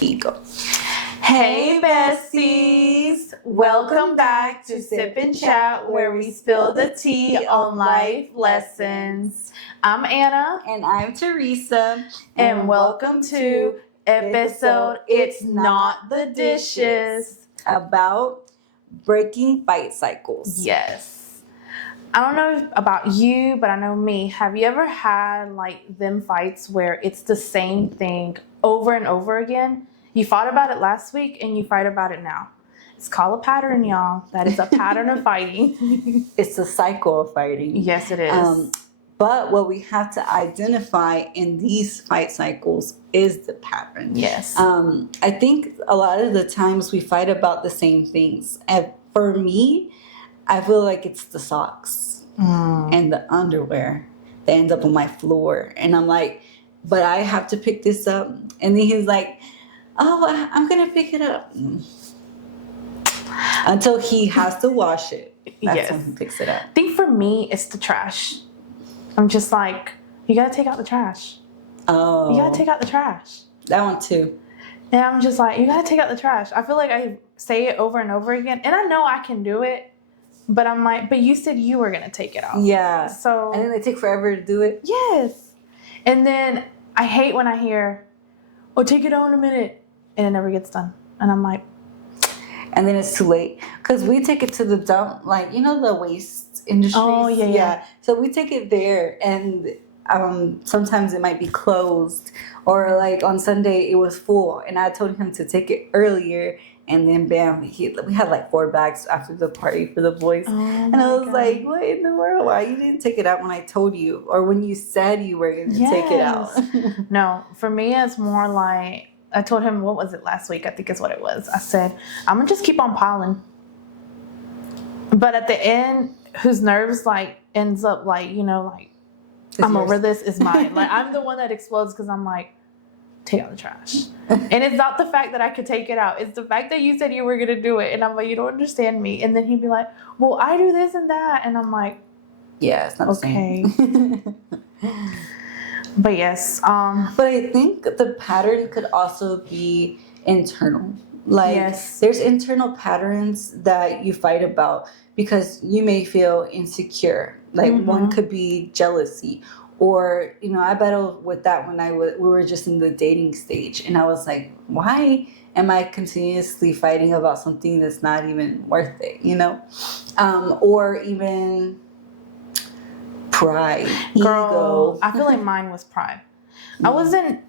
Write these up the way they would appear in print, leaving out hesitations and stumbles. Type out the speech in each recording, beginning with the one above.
Ego. Hey besties! Welcome back to Sip and Chat, where we spill the tea on life lessons. I'm Anna. And I'm Teresa. And welcome to episode It's Not the Dishes. About breaking fight cycles. Yes. I don't know about you, but I know me. Have you ever had like them fights where it's the same thing over and over again? You fought about it last week and you fight about it now. It's called a pattern, y'all. That is a pattern of fighting. It's a cycle of fighting. Yes, it is. But what we have to identify in these fight cycles is the pattern. Yes. I think a lot of the times we fight about the same things. And for me, I feel like it's the socks and the underwear that ends up on my floor. And I'm like, but I have to pick this up. And then he's like, oh, I'm going to pick it up. Until he has to wash it. That's when he picks it up. I think for me, it's the trash. I'm just like, you got to take out the trash. Oh. You got to take out the trash. That one too. And I'm just like, you got to take out the trash. I feel like I say it over and over again. And I know I can do it. But I'm like, but you said you were going to take it out. Yeah. So. And then they take forever to do it. Yes. And then I hate when I hear, oh, take it out in a minute. And it never gets done. And I'm like. And then it's too late. Because we take it to the dump, like, you know, the waste industry. Oh, yeah. So we take it there. And sometimes it might be closed. Or like on Sunday, it was full. And I told him to take it earlier. And then bam, we had like 4 bags after the party for the boys. Oh, and I was like, what in the world? Why you didn't take it out when I told you? Or when you said you were going to take it out? No, for me, it's more like, I told him, what was it last week? I think is what it was. I said, I'm going to just keep on piling. But at the end, whose nerves like ends up like, you know, like, I'm over this is mine. Like, I'm the one that explodes because I'm like, take out the trash. And it's not the fact that I could take it out. It's the fact that you said you were going to do it. And I'm like, you don't understand me. And then he'd be like, well, I do this and that. And I'm like, yeah, it's not okay. the same. But yes. But I think the pattern could also be internal. Like, yes. There's internal patterns that you fight about because you may feel insecure. Like, one could be jealousy. Or, you know, I battled with that when we were just in the dating stage. And I was like, why am I continuously fighting about something that's not even worth it, you know? Or even pride, Girl, ego. I feel like mine was pride. I wasn't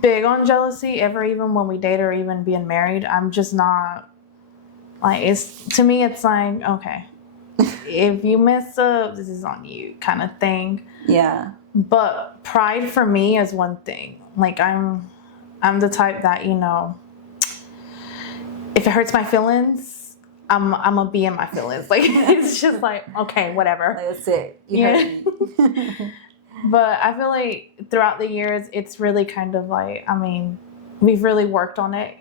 big on jealousy ever, even when we dated or even being married. I'm just not, like, to me, it's like, okay, if you mess up, this is on you kind of thing. Yeah. But pride for me is one thing. Like, I'm the type that, you know, if it hurts my feelings, I'm gonna be in my feelings. Like, it's just like, okay, whatever. That's it. You hurt me. But I feel like throughout the years, it's really kind of like, I mean, we've really worked on it.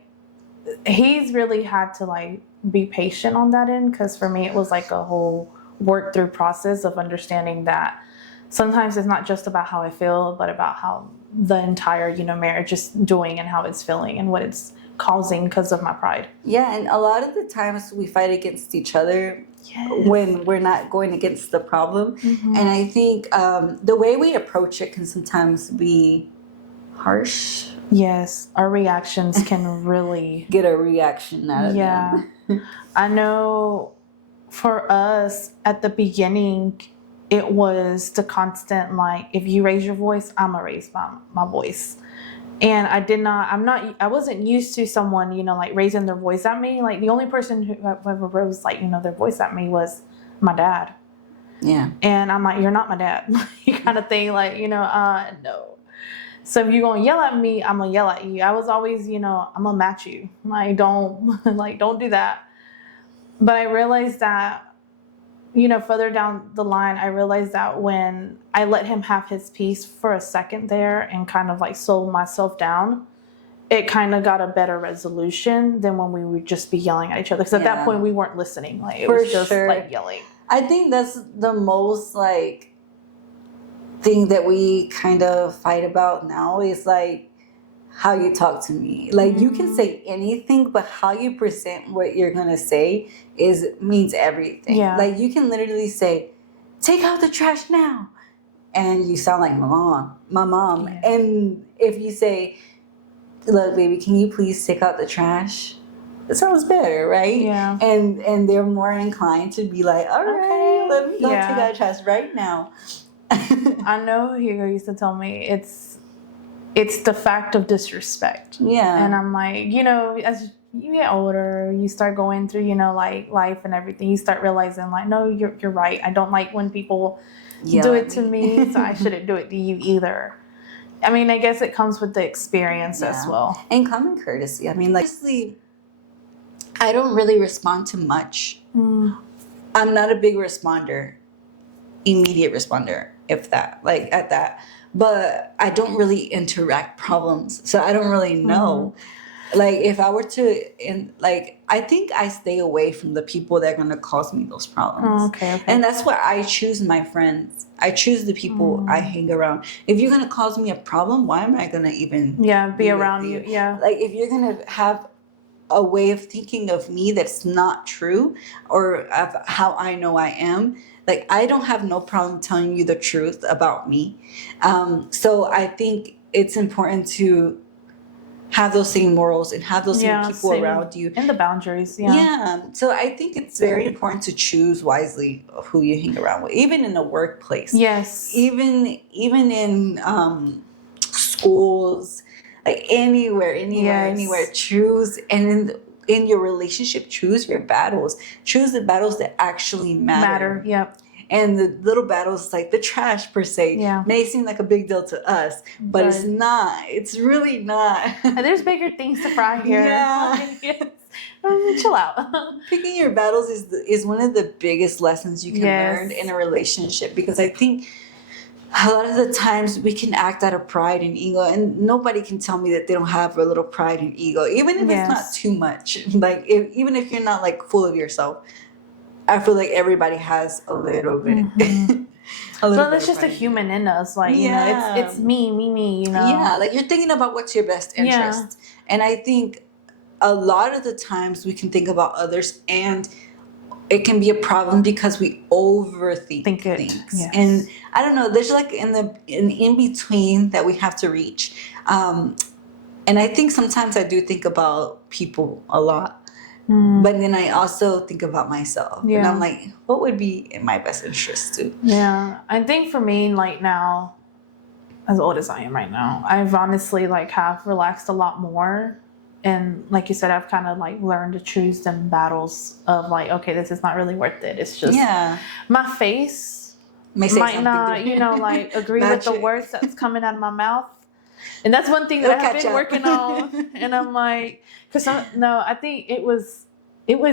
He's really had to like be patient on that end, because for me, it was like a whole work through process of understanding that sometimes it's not just about how I feel, but about how the entire, you know, marriage is doing and how it's feeling and what it's causing because of my pride. Yeah, and a lot of the times we fight against each other when we're not going against the problem. And I think the way we approach it can sometimes be harsh. Yes, our reactions can really get a reaction out of them. I know for us at the beginning, it was the constant, like, if you raise your voice, I'm gonna raise my voice. And I wasn't used to someone, you know, like raising their voice at me. Like, the only person who ever rose, like, you know, their voice at me was my dad. Yeah. And I'm like, you're not my dad. kind of thing, like, you know, no. So if you're gonna yell at me, I'm gonna yell at you. I was always, you know, I'm gonna match you. Like, don't do that. But I realized that, you know, further down the line, I realized that when I let him have his peace for a second there and kind of like slow myself down, it kind of got a better resolution than when we would just be yelling at each other. Because at that point, we weren't listening. Like, it was just like yelling. I think that's the most thing that we kind of fight about now is like how you talk to me. Like you can say anything, but how you present what you're gonna say means everything. Yeah. Like you can literally say, "Take out the trash now," and you sound like my mom. Yeah. And if you say, "Look, baby, can you please take out the trash?" It sounds better, right? Yeah. And they're more inclined to be like, "All right, Okay. let me go Yeah. take out the trash right now." I know Hugo used to tell me it's the fact of disrespect. Yeah. And I'm like, you know, as you get older, you start going through, you know, like life and everything. You start realizing, like, no, you're right. I don't like when people Yell do at it to me, so I shouldn't do it to you either. I mean, I guess it comes with the experience as well. And common courtesy. I mean, like, honestly, I don't really respond to much. I'm not a big responder, immediate responder, if that, like at that. But I don't really interact problems, so I don't really know. Like if I were to, I think I stay away from the people that are gonna cause me those problems. Oh, okay. And that's why I choose my friends. I choose the people I hang around. If you're gonna cause me a problem, why am I gonna even be around you? Yeah. Like if you're gonna have a way of thinking of me that's not true, or of how I know I am, like I don't have no problem telling you the truth about me. So I think it's important to have those same morals and have those same people around you. And the boundaries, yeah. So I think it's very important to choose wisely who you hang around with, even in a workplace. Yes. Even in schools, like anywhere. Choose, and in your relationship, choose your battles. Choose the battles that actually matter. Yep. And the little battles, like the trash per se, may seem like a big deal to us, but it's not. It's really not. There's bigger things to fry here. Yeah. Chill out. Picking your battles is one of the biggest lessons you can learn in a relationship, because I think a lot of the times we can act out of pride and ego, and nobody can tell me that they don't have a little pride and ego, even if it's not too much. Like even if you're not like full of yourself. I feel like everybody has a little bit. So that's just a human in us, like you know, it's me, you know. Yeah, like you're thinking about what's your best interest, and I think a lot of the times we can think about others, and it can be a problem because we overthink things. Yes. And I don't know, there's like an in between that we have to reach, and I think sometimes I do think about people a lot. But then I also think about myself, and I'm like, what would be in my best interest too? Yeah, I think for me, like now, as old as I am right now, I've honestly like have relaxed a lot more, and like you said, I've kind of like learned to choose them battles of like, okay, this is not really worth it. It's just my face might not, you know, like agree with the words that's coming out of my mouth. And that's one thing that I've been working on. And I'm like, I think it was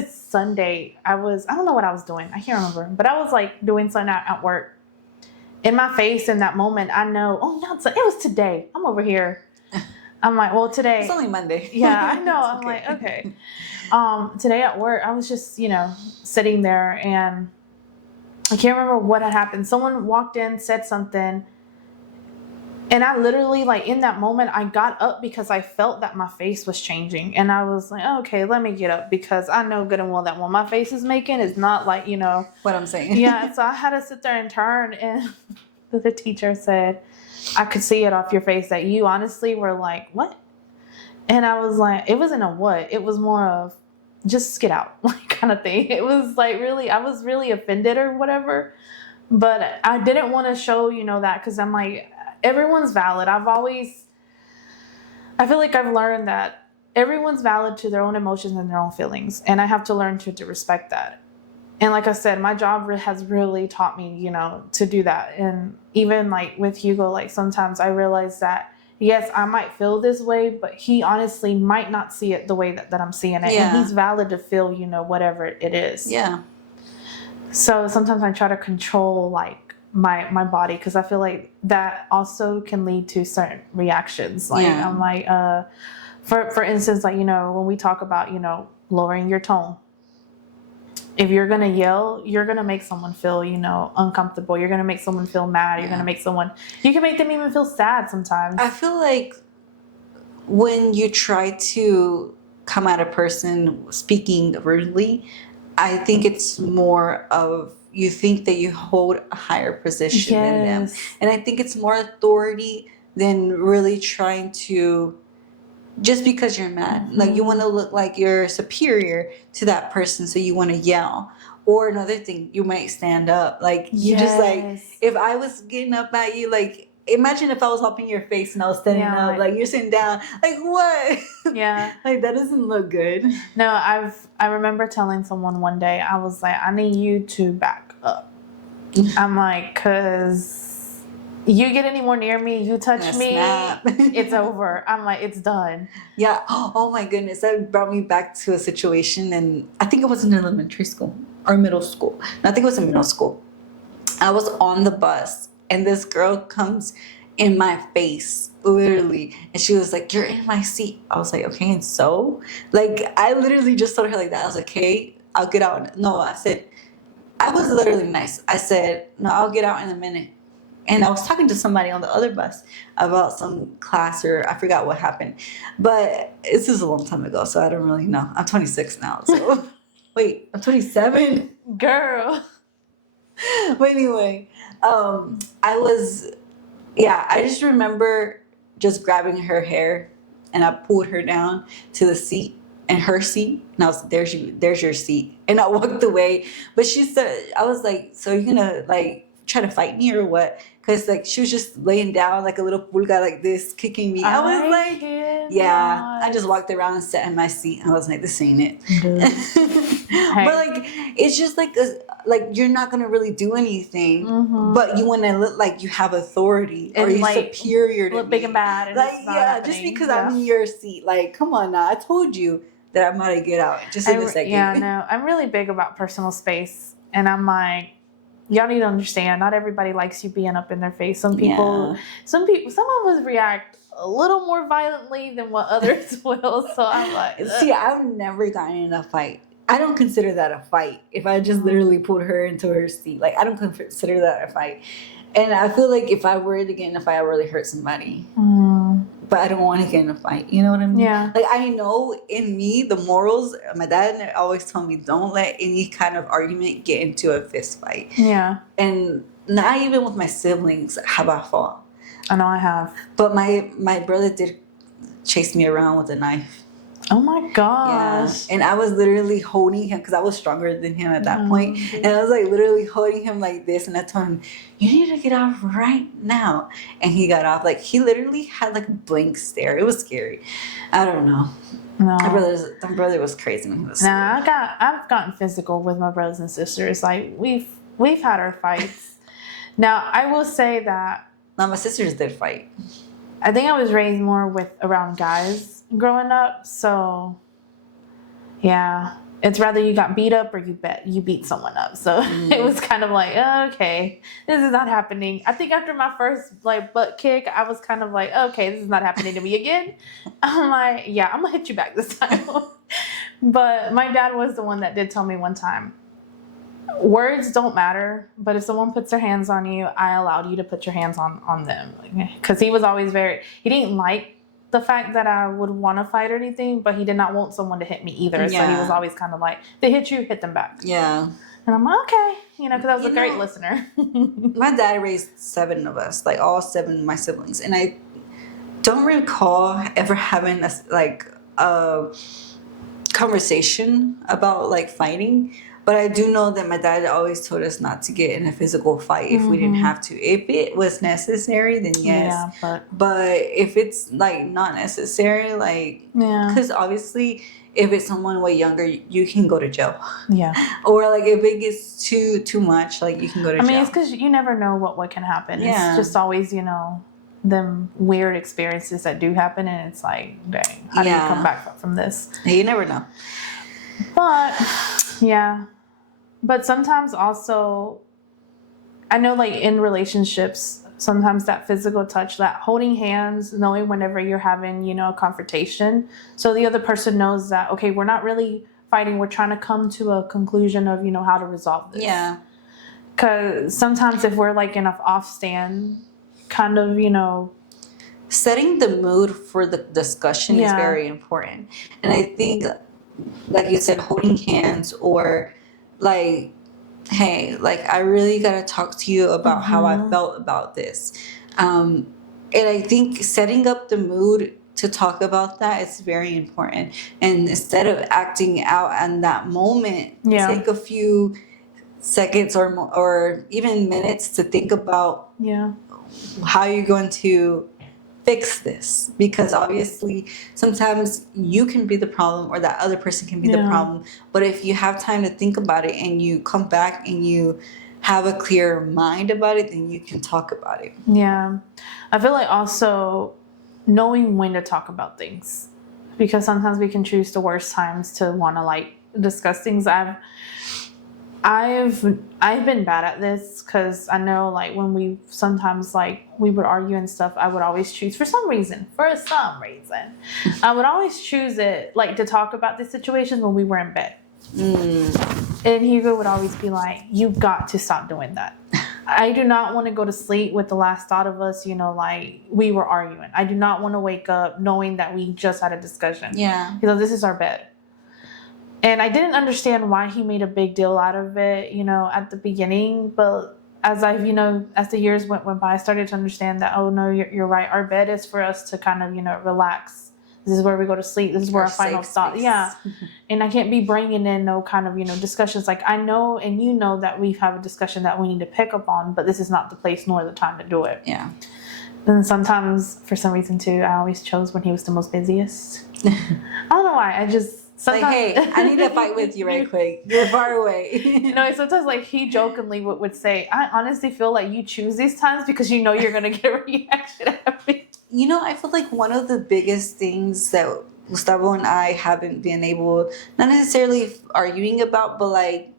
Sunday. I don't know what I was doing. I can't remember. But I was like doing something at work. In my face in that moment, I know, it was today. I'm over here. I'm like, well, today. It's only Monday. Yeah, I know. I'm like, okay. Today at work, I was just, you know, sitting there, and I can't remember what had happened. Someone walked in, said something. And I literally, like, in that moment, I got up because I felt that my face was changing. And I was like, okay, let me get up, because I know good and well that what my face is making is not like, you know. What I'm saying. Yeah, so I had to sit there and turn. And the teacher said, I could see it off your face that you honestly were like, what? And I was like, it wasn't a what. It was more of just get out, like kind of thing. It was like really, I was really offended or whatever. But I didn't want to show, you know, that, because I'm like, everyone's valid. I feel like I've learned that everyone's valid to their own emotions and their own feelings. And I have to learn to respect that. And like I said, my job has really taught me, you know, to do that. And even like with Hugo, like sometimes I realize that, yes, I might feel this way, but he honestly might not see it the way that I'm seeing it. And he's valid to feel, you know, whatever it is. Yeah. So sometimes I try to control like my body, because I feel like that also can lead to certain reactions. Like I'm like, for instance, like, you know, when we talk about, you know, lowering your tone, if you're gonna yell, you're gonna make someone feel, you know, uncomfortable. You're gonna make someone feel mad. You're gonna make you can make them even feel sad sometimes. I feel like when you try to come at a person speaking rudely, I think it's more of you think that you hold a higher position than them. Yes. And I think it's more authority than really trying to, just because you're mad. Like you want to look like you're superior to that person, so you want to yell. Or another thing, you might stand up. Like you just like, Yes. if I was getting up at you, like imagine if I was hopping your face and I was standing Yeah, up, like you're sitting down, like what? Yeah. Like that doesn't look good. No, I remember telling someone one day, I was like, I need you to back up. I'm like, cause you get any more near me, you touch Gonna me, snap. it's over. I'm like, it's done. Yeah. Oh my goodness. That brought me back to a situation, and I think it was in elementary school or middle school. No, I think it was in middle school. I was on the bus, and this girl comes in my face, literally, and she was like, "You're in my seat." I was like, "Okay," and so, like, I literally just told her like that. I was like, "Okay, I'll get out." No, I said, I was literally nice. I said, "No, I'll get out in a minute." And I was talking to somebody on the other bus about some class, or I forgot what happened. But this is a long time ago, so I don't really know. I'm 26 now, so wait, I'm 27. Girl. But anyway, I was, yeah, I just remember just grabbing her hair, and I pulled her down to the seat, and her seat, and I was like, there's your seat. And I walked away. But she said, I was like, so you're gonna like try to fight me or what? Because like she was just laying down like a little pulga like this, kicking me. I was like, yeah. I just walked around and sat in my seat. I was like, this ain't it. But like, it's just like you're not gonna really do anything, but you want to look like you have authority or And, you're like, superior to look me. big and bad. And Like, it's not yeah, just happening. because I'm in your seat. Like, come on now. I told you that I'm gonna get out just in a second. Yeah, no, I'm really big about personal space, and I'm like, y'all need to understand. Not everybody likes you being up in their face. Some of us react a little more violently than what others will. So I'm like, See, I've never gotten in a fight. I don't consider that a fight. If I just literally pulled her into her seat, like I don't consider that a fight. And I feel like if I were to get in a fight, I really hurt somebody. But I don't want to get in a fight. You know what I mean? Yeah. Like I know in me the morals. My dad always told me don't let any kind of argument get into a fist fight. Yeah. And not even with my siblings have I fought. I know I have. But my brother did chase me around with a knife. Oh my gosh. Yeah. And I was literally holding him because I was stronger than him at that point. And I was like literally holding him like this. And I told him, you need to get off right now. And he got off. Like he literally had like a blank stare. It was scary. I don't know. No. My brother was crazy when he was Nah, I've gotten physical with my brothers and sisters. Like we've had our fights. Now I will say that No, my sisters did fight. I think I was raised more around guys growing up, so yeah, it's rather you got beat up or you beat someone up. So it was kind of like, okay, this is not happening. I think after my first like butt kick, I was kind of like, okay, this is not happening to me again. I'm like, yeah, I'm gonna hit you back this time. But my dad was the one that did tell me one time, words don't matter, but if someone puts their hands on you, I allowed you to put your hands on them. Because he was always he didn't like the fact that I would want to fight or anything, but he did not want someone to hit me either. So he was always kind of like, they hit you, hit them back. Yeah. And I'm like, okay, because I was a great listener. My dad raised 7 of us, like all 7 of my siblings. And I don't recall ever having a conversation about like fighting. But I do know that my dad always told us not to get in a physical fight if we didn't have to. If it was necessary, then yes. Yeah, but if it's like not necessary, like, because obviously if it's someone way younger, you can go to jail. Yeah. Or like if it gets too much, like you can go to jail. I mean, it's because you never know what can happen. Yeah. It's just always, them weird experiences that do happen, and it's like, dang, how do you come back from this? You never know. But yeah, but sometimes also, I know like in relationships, sometimes that physical touch, that holding hands, knowing whenever you're having, a confrontation, so the other person knows that, okay, we're not really fighting, we're trying to come to a conclusion of, how to resolve this. Yeah. Because sometimes if we're like in an off stand, kind of, setting the mood for the discussion is Yeah. very important. And I think, like you said, holding hands or like, hey, like I really gotta talk to you about how I felt about this. And I think setting up the mood to talk about that is very important. And instead of acting out in that moment, Yeah. take a few seconds or even minutes to think about Yeah. how you're going to fix this, because obviously sometimes you can be the problem or that other person can be the Yeah. problem, but if you have time to think about it and you come back and you have a clear mind about it, then you can talk about it. Yeah. I feel like also knowing when to talk about things, because sometimes we can choose the worst times to want to like discuss things. I've been bad at this because I know like when we sometimes like we would argue and stuff, I would always choose for some reason I would always choose it like to talk about the situation when we were in bed. And Hugo would always be like, you got to stop doing that. I do not want to go to sleep with the last thought of us, you know, like we were arguing. I do not want to wake up knowing that we just had a discussion. Yeah. You know, this is our bed. And I didn't understand why he made a big deal out of it, you know, at the beginning. But as I've, you know, as the years went by, I started to understand that, oh, no, you're right. Our bed is for us to kind of, you know, relax. This is where we go to sleep. This is where our final thought. Yeah. And I can't be bringing in no kind of, you know, discussions. Like I know and you know that we have a discussion that we need to pick up on, but this is not the place nor the time to do it. Yeah. And sometimes, for some reason, too, I always chose when he was the most busiest. I don't know why. I just... Sometimes, like, hey, I need to fight with you right quick. You're far away. You know, sometimes like he jokingly would say, I honestly feel like you choose these times because you know you're going to get a reaction out of it. You know, I feel like one of the biggest things that Gustavo and I haven't been able, not necessarily arguing about, but like,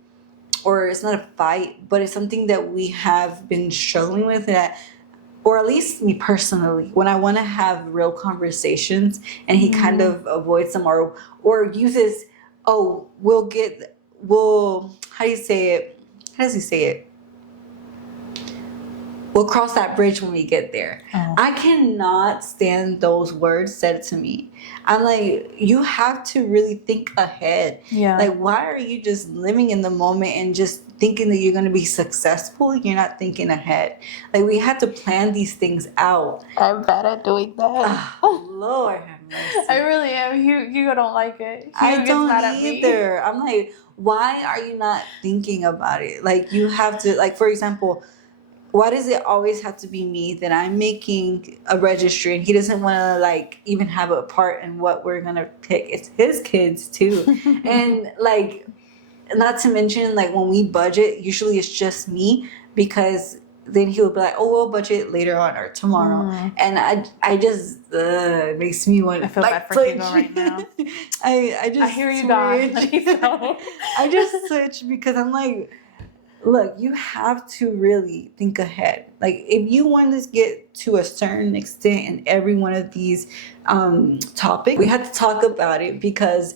or it's not a fight, but it's something that we have been struggling with, that, or at least me personally, when I want to have real conversations and he kind of avoids them or uses, oh, how do you say it? How does he say it? We'll cross that bridge when we get there. Oh. I cannot stand those words said to me. I'm like, you have to really think ahead. Yeah. Like, why are you just living in the moment and just thinking that you're going to be successful? You're not thinking ahead. Like, we have to plan these things out. I'm bad at doing that. Oh, Lord have mercy. I really am. Hugo don't like it. I don't either. I'm like, why are you not thinking about it? Like, you have to, like, for example, why does it always have to be me that I'm making a registry and he doesn't want to like even have a part in what we're going to pick? It's his kids too. And like, not to mention like when we budget, usually it's just me, because then he'll be like, oh, we'll budget later on or tomorrow. And I just, it makes me want to, I feel bad for Hugo right now. I hear you, God. I just switch because I'm like, look, you have to really think ahead. Like, if you want to get to a certain extent in every one of these topics, we have to talk about it, because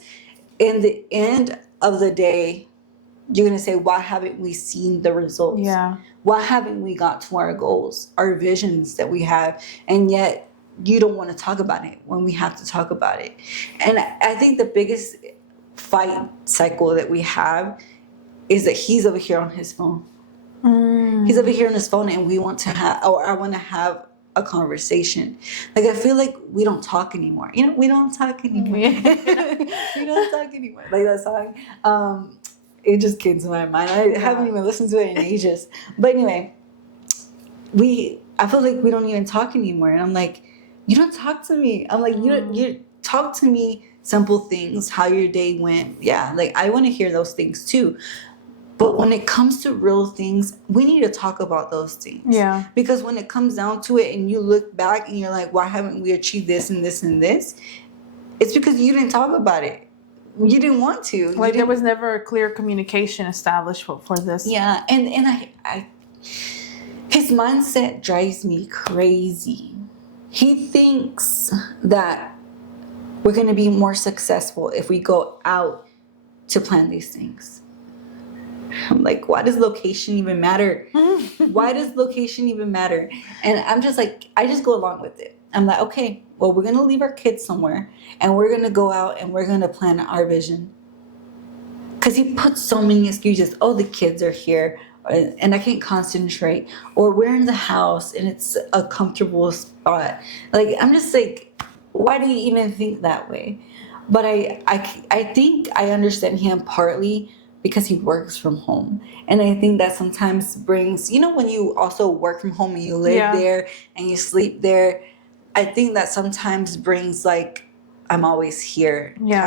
in the end of the day, you're going to say, why haven't we seen the results? Yeah. Why haven't we got to our goals, our visions that we have? And yet you don't want to talk about it when we have to talk about it. And I think the biggest fight cycle that we have is that he's over here on his phone. He's over here on his phone, and we want to have, or I want to have a conversation. Like, I feel like we don't talk anymore. You know, we don't talk anymore. We don't talk anymore. Like that song. It just came to my mind. I haven't even listened to it in ages. But anyway, I feel like we don't even talk anymore. And I'm like, you don't talk to me. I'm like, you talk to me simple things, how your day went. Yeah, like I want to hear those things too. But when it comes to real things, we need to talk about those things. Yeah. Because when it comes down to it and you look back and you're like, why haven't we achieved this and this and this? It's because you didn't talk about it. You didn't want to. Like there was never a clear communication established for this. Yeah. And I his mindset drives me crazy. He thinks that we're going to be more successful if we go out to plan these things. I'm like, why does location even matter? Why does location even matter? And I'm just like, I just go along with it. I'm like, okay, well, we're going to leave our kids somewhere and we're going to go out and we're going to plan our vision. Because he puts so many excuses. Oh, the kids are here and I can't concentrate. Or we're in the house and it's a comfortable spot. Like, I'm just like, why do you even think that way? But I think I understand him partly because he works from home. And I think that sometimes brings, when you also work from home and you live Yeah. there and you sleep there, I think that sometimes brings like, I'm always here Yeah.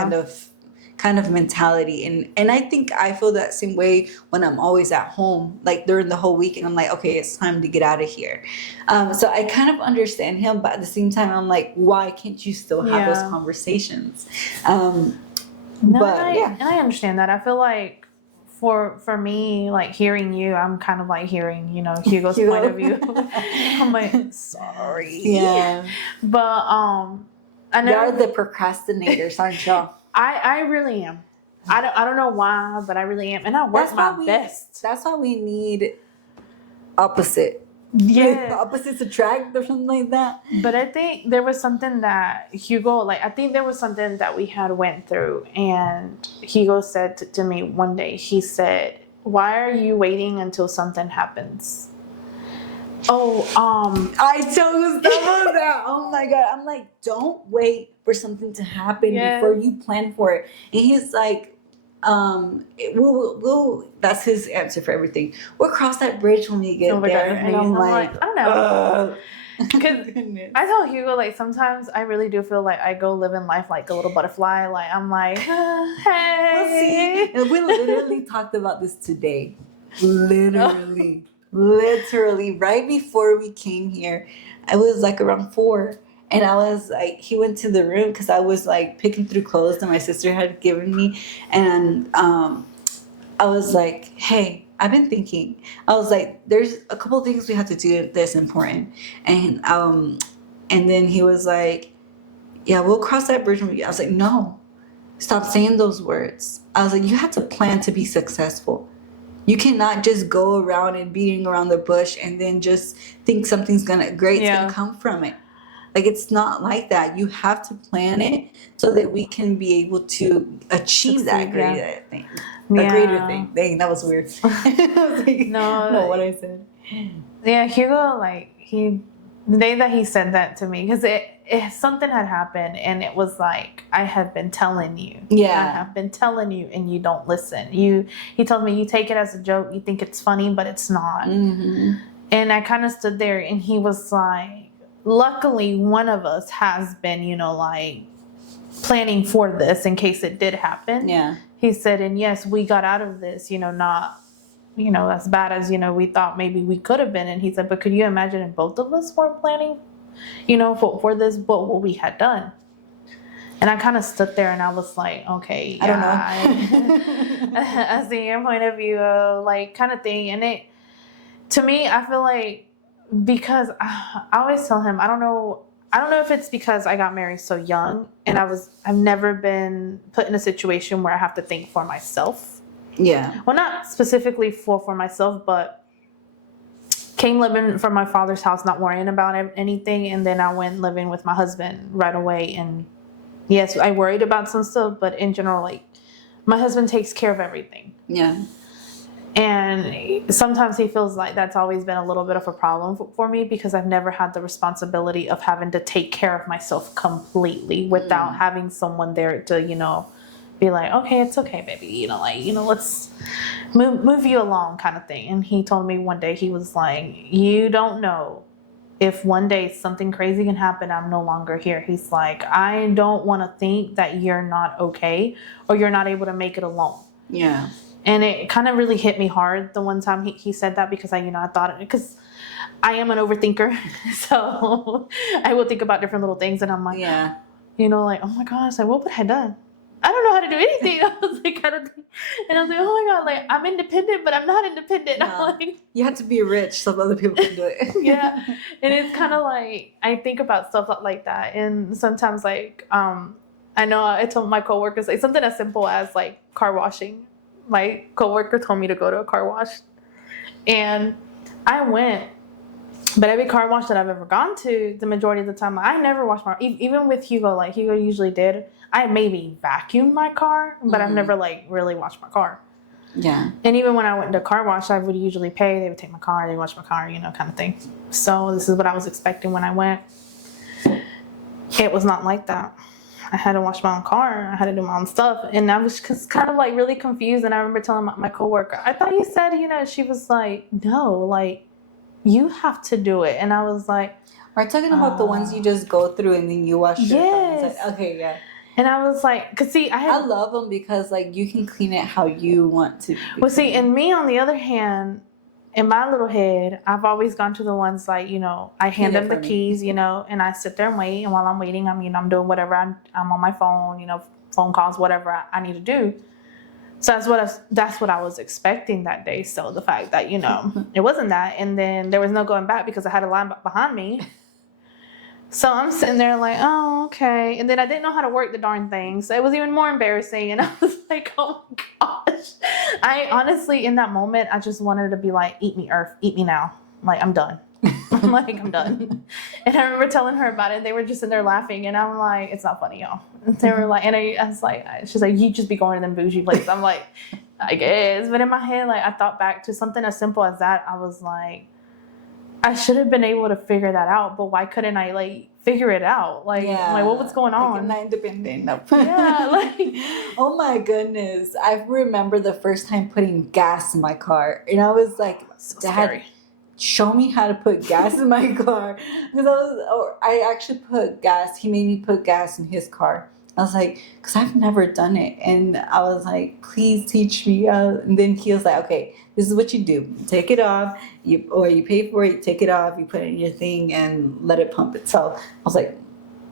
kind of mentality. And I think I feel that same way when I'm always at home, like during the whole week, and I'm like, okay, it's time to get out of here. So I kind of understand him, but at the same time, I'm like, why can't you still have those Yeah. conversations? No, But and I understand that. I feel like for me, like hearing you, I'm kind of like hearing, Hugo's Hugo. point of view. I'm like, sorry. Yeah. But I know Y'all are the procrastinators, aren't y'all? I really am. I don't know why, but I really am. And I work my best. That's why we need opposite. Yeah. Opposites attract or something like that. But I think there was something that Hugo, I think there was something that we had went through, and Hugo said to me one day, he said, why are you waiting until something happens? I chose that. Oh my God. I'm like, don't wait for something to happen before you plan for it. And he's like, we'll that's his answer for everything. We'll cross that bridge when we get there. And I'm like, I don't know. Because I tell Hugo, sometimes I really do feel like I go living life like a little butterfly. Like, I'm like, hey. We'll see. And we literally talked about this today. Literally right before we came here. I was like around 4, and I was like, he went to the room because I was like picking through clothes that my sister had given me, and I was like, hey, I've been thinking. I was like, there's a couple things we have to do that's important, and then he was like, yeah, we'll cross that bridge when we. I was like, no, stop saying those words. I was like, you have to plan to be successful. You cannot just go around and beating around the bush and then just think something's gonna come from it. Like, it's not like that. You have to plan it so that we can be able to achieve that greater thing. A greater thing. Dang, that was weird. I was like, no, what I said. Yeah, Hugo, the day that he said that to me, because something had happened, and it was like, I have been telling you. Yeah. I have been telling you, and you don't listen. He told me, you take it as a joke, you think it's funny, but it's not. Mm-hmm. And I kind of stood there, and he was like, luckily, one of us has been, planning for this in case it did happen. Yeah. He said, and yes, we got out of this, not as bad as, we thought maybe we could have been. And he said, but could you imagine if both of us weren't planning, for this, what we had done? And I kind of stood there and I was like, okay, yeah, I don't know. I see your point of view, kind of thing. And to me, I feel like, because I always tell him, I don't know if it's because I got married so young and I've never been put in a situation where I have to think for myself. Yeah. Well, not specifically for myself, but came living from my father's house, not worrying about anything. And then I went living with my husband right away. And yes, I worried about some stuff, but in general, my husband takes care of everything. Yeah. And sometimes he feels like that's always been a little bit of a problem for me because I've never had the responsibility of having to take care of myself completely without having someone there to, be like, okay, it's okay, baby. Let's move you along kind of thing. And he told me one day, he was like, you don't know if one day something crazy can happen, I'm no longer here. He's like, I don't want to think that you're not okay or you're not able to make it alone. Yeah. And it kind of really hit me hard the one time he said that because I thought, because I am an overthinker. So I will think about different little things and I'm like, oh my gosh, what would I have done? I don't know how to do anything. I was like, kind of, and I was like, oh my God, I'm independent, but I'm not independent. No. You have to be rich so other people can do it. Yeah. And it's kind of like, I think about stuff like that. And sometimes I know I told my coworkers, something as simple as car washing. My coworker told me to go to a car wash. And I went But every car wash that I've ever gone to, the majority of the time, I never wash my even with Hugo. Like Hugo usually did. I maybe vacuumed my car, but I've never like really washed my car. Yeah. And even when I went to car wash, I would usually pay. They would take my car, they wash my car, kind of thing. So this is what I was expecting when I went. It was not like that. I had to wash my own car. I had to do my own stuff. And I was just kind of like really confused. And I remember telling my coworker, I thought you said, she was like, no, like, you have to do it. And I was like, we're talking about the ones you just go through and then you wash your yes. Like, okay, yeah. And I was like, cause see, I love them because like you can clean it how you want to. Well, see, and me on the other hand, in my little head, I've always gone to the ones like, I hand them the keys, and I sit there and wait. And while I'm waiting, I'm doing whatever. I'm on my phone, phone calls, whatever I need to do. So that's what I was expecting that day. So the fact that, it wasn't that. And then there was no going back because I had a line behind me. So I'm sitting there like, oh, okay. And then I didn't know how to work the darn thing. So it was even more embarrassing. And I was like, oh my gosh. I honestly, in that moment, I just wanted to be like, eat me, Earth. Eat me now. Like, I'm done. I'm done. And I remember telling her about it. They were just in there laughing. And I'm like, it's not funny, y'all. And they were like, and I was like, she's like, you just be going to them bougie places. I'm like, I guess. But in my head, like, I thought back to something as simple as that. I was like, I should have been able to figure that out, but why couldn't I like figure it out? Like, what was going on? Like, I'm not independent. No. Yeah, like, oh my goodness! I remember the first time putting gas in my car, and I was like, so Dad, scary. show me how to put gas in my car, because I actually put gas. He made me put gas in his car. I was like, because I've never done it. And I was like, please teach me. And then he was like, okay, this is what you do. You take it off, you pay for it, you take it off, you put it in your thing and let it pump itself. I was like,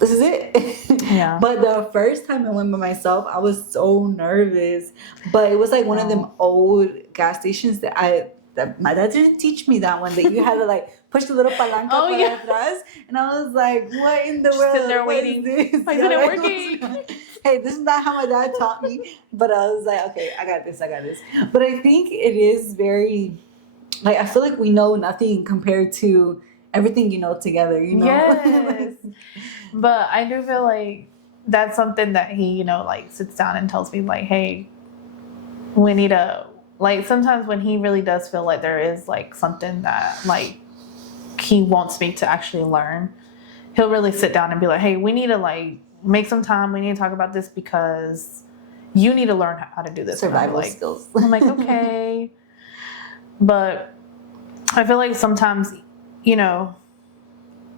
this is it. Yeah. But the first time I went by myself, I was so nervous. But it was like one of them old gas stations that my dad didn't teach me that one, that you had to like push the little palanca para atrás. And I was like, what in the world? Sitting there waiting. Why isn't it working? Hey, this is not how my dad taught me. But I was like, okay, I got this. But I think it is very, like, I feel like we know nothing compared to everything together, Yes. But I do feel like that's something that he, like sits down and tells me like, hey, we need to, like, sometimes when he really does feel like there is like something that like he wants me to actually learn, he'll really sit down and be like, hey, we need to like make some time. We need to talk about this because you need to learn how to do this. Survival like, skills. I'm like, okay. But I feel like sometimes,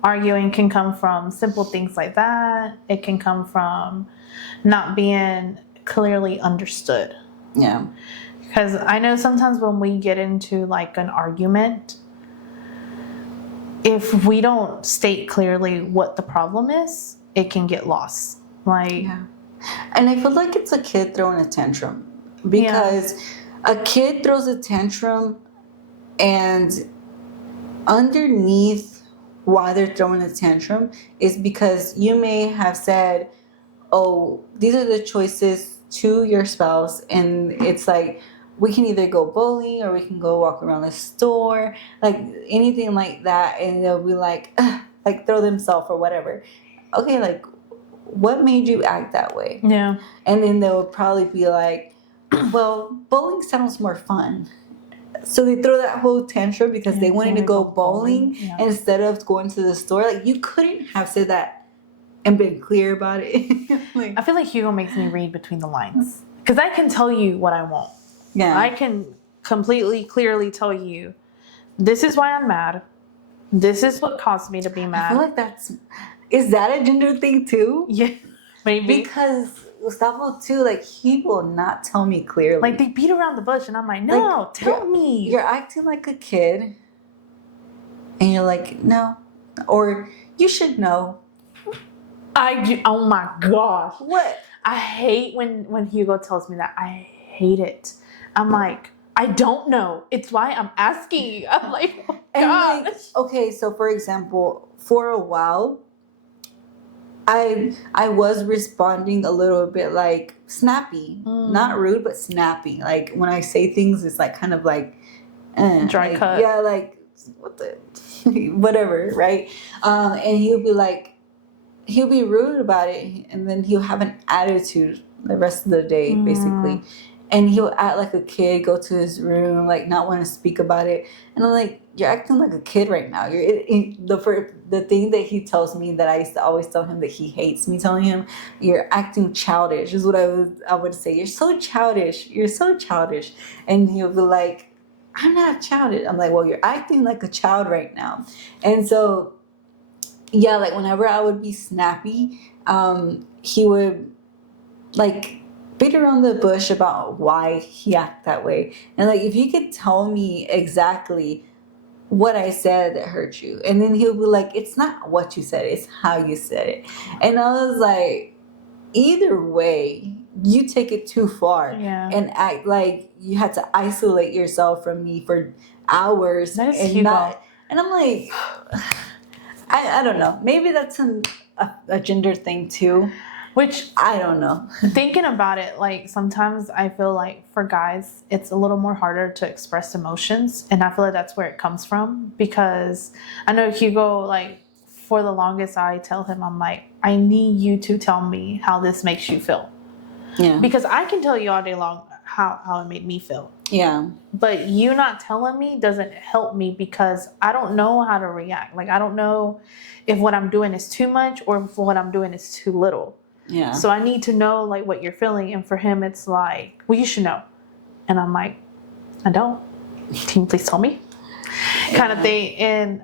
arguing can come from simple things like that. It can come from not being clearly understood. Yeah. Because I know sometimes when we get into like an argument, if we don't state clearly what the problem is, it can get lost. Like, yeah. And I feel like it's a kid throwing a tantrum, because a kid throws a tantrum, and underneath why they're throwing a tantrum is because you may have said, oh, these are the choices to your spouse, and it's like, we can either go bowling or we can go walk around the store, like anything like that, and they'll be like throw themselves or whatever. Okay, like, what made you act that way? yeah. And then they'll probably be like, well, bowling sounds more fun. So they throw that whole tantrum because they wanted to go bowling instead of going to the store. Like, you couldn't have said that and been clear about it. I feel like Hugo makes me read between the lines, because I can tell you what I want. Yeah. I can completely clearly tell you, this is why I'm mad. This is what caused me to be mad. I feel like is that a gender thing too? Yeah, maybe. Because Gustavo too, like, he will not tell me clearly. Like, they beat around the bush, and I'm like, no, like, tell me. You're acting like a kid, and you're like, no, or you should know. Oh my gosh. What? I hate when Hugo tells me that. I hate it. I'm like, I don't know. It's why I'm asking you. I'm like, oh gosh. Like, okay, so for example, for a while, I was responding a little bit like snappy, not rude, but snappy. Like, when I say things, it's like kind of like dry like, cut. Yeah, like what the, whatever, right? And he'll be rude about it, and then he'll have an attitude the rest of the day, basically. And he'll act like a kid, go to his room, like not want to speak about it. And I'm like, you're acting like a kid right now. The thing that he tells me that I used to always tell him that he hates me telling him, you're acting childish, is what I would say. You're so childish. You're so childish. And he'll be like, I'm not childish. I'm like, well, you're acting like a child right now. And so, yeah, like whenever I would be snappy, he would like beat around the bush about why he act that way. And like, if you could tell me exactly what I said that hurt you, and then he'll be like, it's not what you said, it's how you said it. And I was like, either way, you take it too far and act like you had to isolate yourself from me for hours That is and Hugo. not. And I'm like, I don't know. Maybe that's a gender thing too. Which, I don't know. thinking about it, like sometimes I feel like for guys, it's a little more harder to express emotions. And I feel like that's where it comes from. Because I know Hugo, like, for the longest, I tell him, I'm like, I need you to tell me how this makes you feel. Yeah. Because I can tell you all day long how it made me feel. Yeah. But you not telling me doesn't help me because I don't know how to react. Like, I don't know if what I'm doing is too much or if what I'm doing is too little. Yeah. So I need to know like what you're feeling. And for him, it's like, well, you should know. And I'm like, I don't. Can you please tell me? Kind of thing. And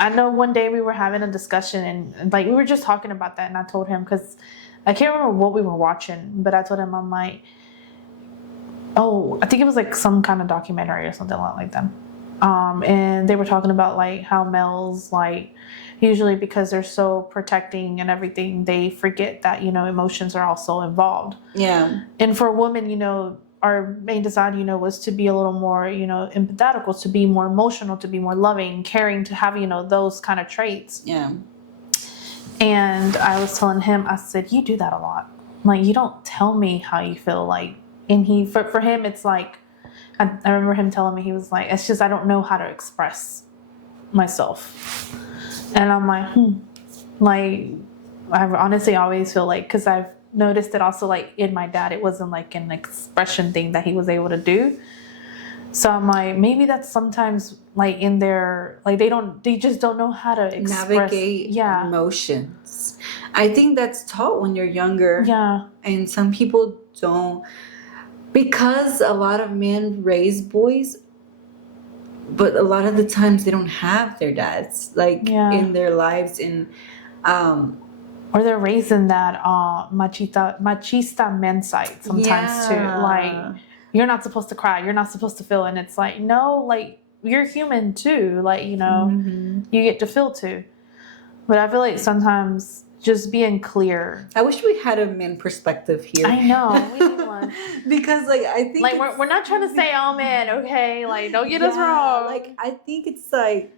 I know one day we were having a discussion and like we were just talking about that. And I told him, because I can't remember what we were watching, but I told him, I'm like, oh, I think it was like some kind of documentary or something like that. And they were talking about like how males, like, usually because they're so protecting and everything, they forget that, you know, emotions are also involved. Yeah. And for women, you know, our main design, you know, was to be a little more, you know, empathetical, to be more emotional, to be more loving, caring, to have, you know, those kind of traits. Yeah. And I was telling him, I said, you do that a lot. Like, you don't tell me how you feel. Like, and he, for him, it's like, I remember him telling me, he was like, it's just, I don't know how to express myself. And I'm like, like, I honestly always feel like, because I've noticed it also like in my dad, it wasn't like an expression thing that he was able to do. So I'm like, maybe that's sometimes like in their, like they just don't know how to express. Navigate emotions. I think that's taught when you're younger. Yeah. And some people don't, because a lot of men raise boys, but a lot of the times they don't have their dads like in their lives, and or they're raised in that machista men side sometimes too. Like, you're not supposed to cry, you're not supposed to feel, and it's like, no, like, you're human too, like, you know, you get to feel too. But I feel like sometimes just being clear. I wish we had a men perspective here. I know, we need one. Because like, I think like we're not trying to say all men, okay, like, don't get us wrong. Like, I think it's like,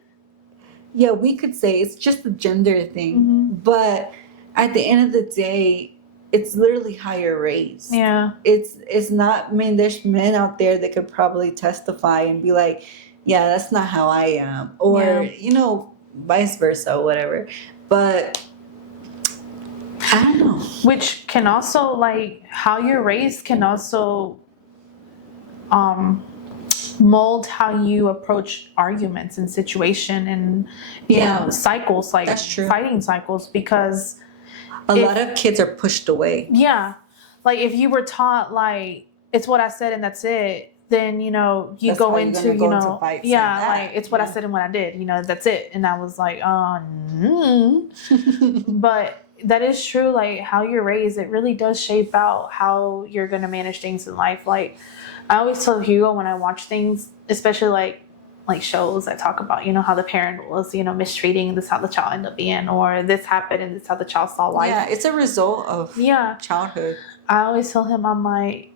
yeah, we could say it's just a gender thing, but at the end of the day, it's literally how you're raised. Yeah. It's not, I mean, there's men out there that could probably testify and be like, yeah, that's not how I am. Or, you know, vice versa or whatever. But I don't know. Which can also, like, how you're raised can also mold how you approach arguments and situation and you know, cycles, like fighting cycles, because a lot of kids are pushed away. Yeah. Like, if you were taught, like, it's what I said and that's it, then, you know, you go into, you know, like, it's what I said and what I did, you know, that's it. And I was like, But that is true. Like, how you're raised, it really does shape out how you're going to manage things in life. Like, I always tell Hugo when I watch things, especially like shows that talk about, you know, how the parent was, you know, mistreating, this is how the child ended up being, or this happened and this is how the child saw life. Yeah, it's a result of childhood. I always tell him, I'm like,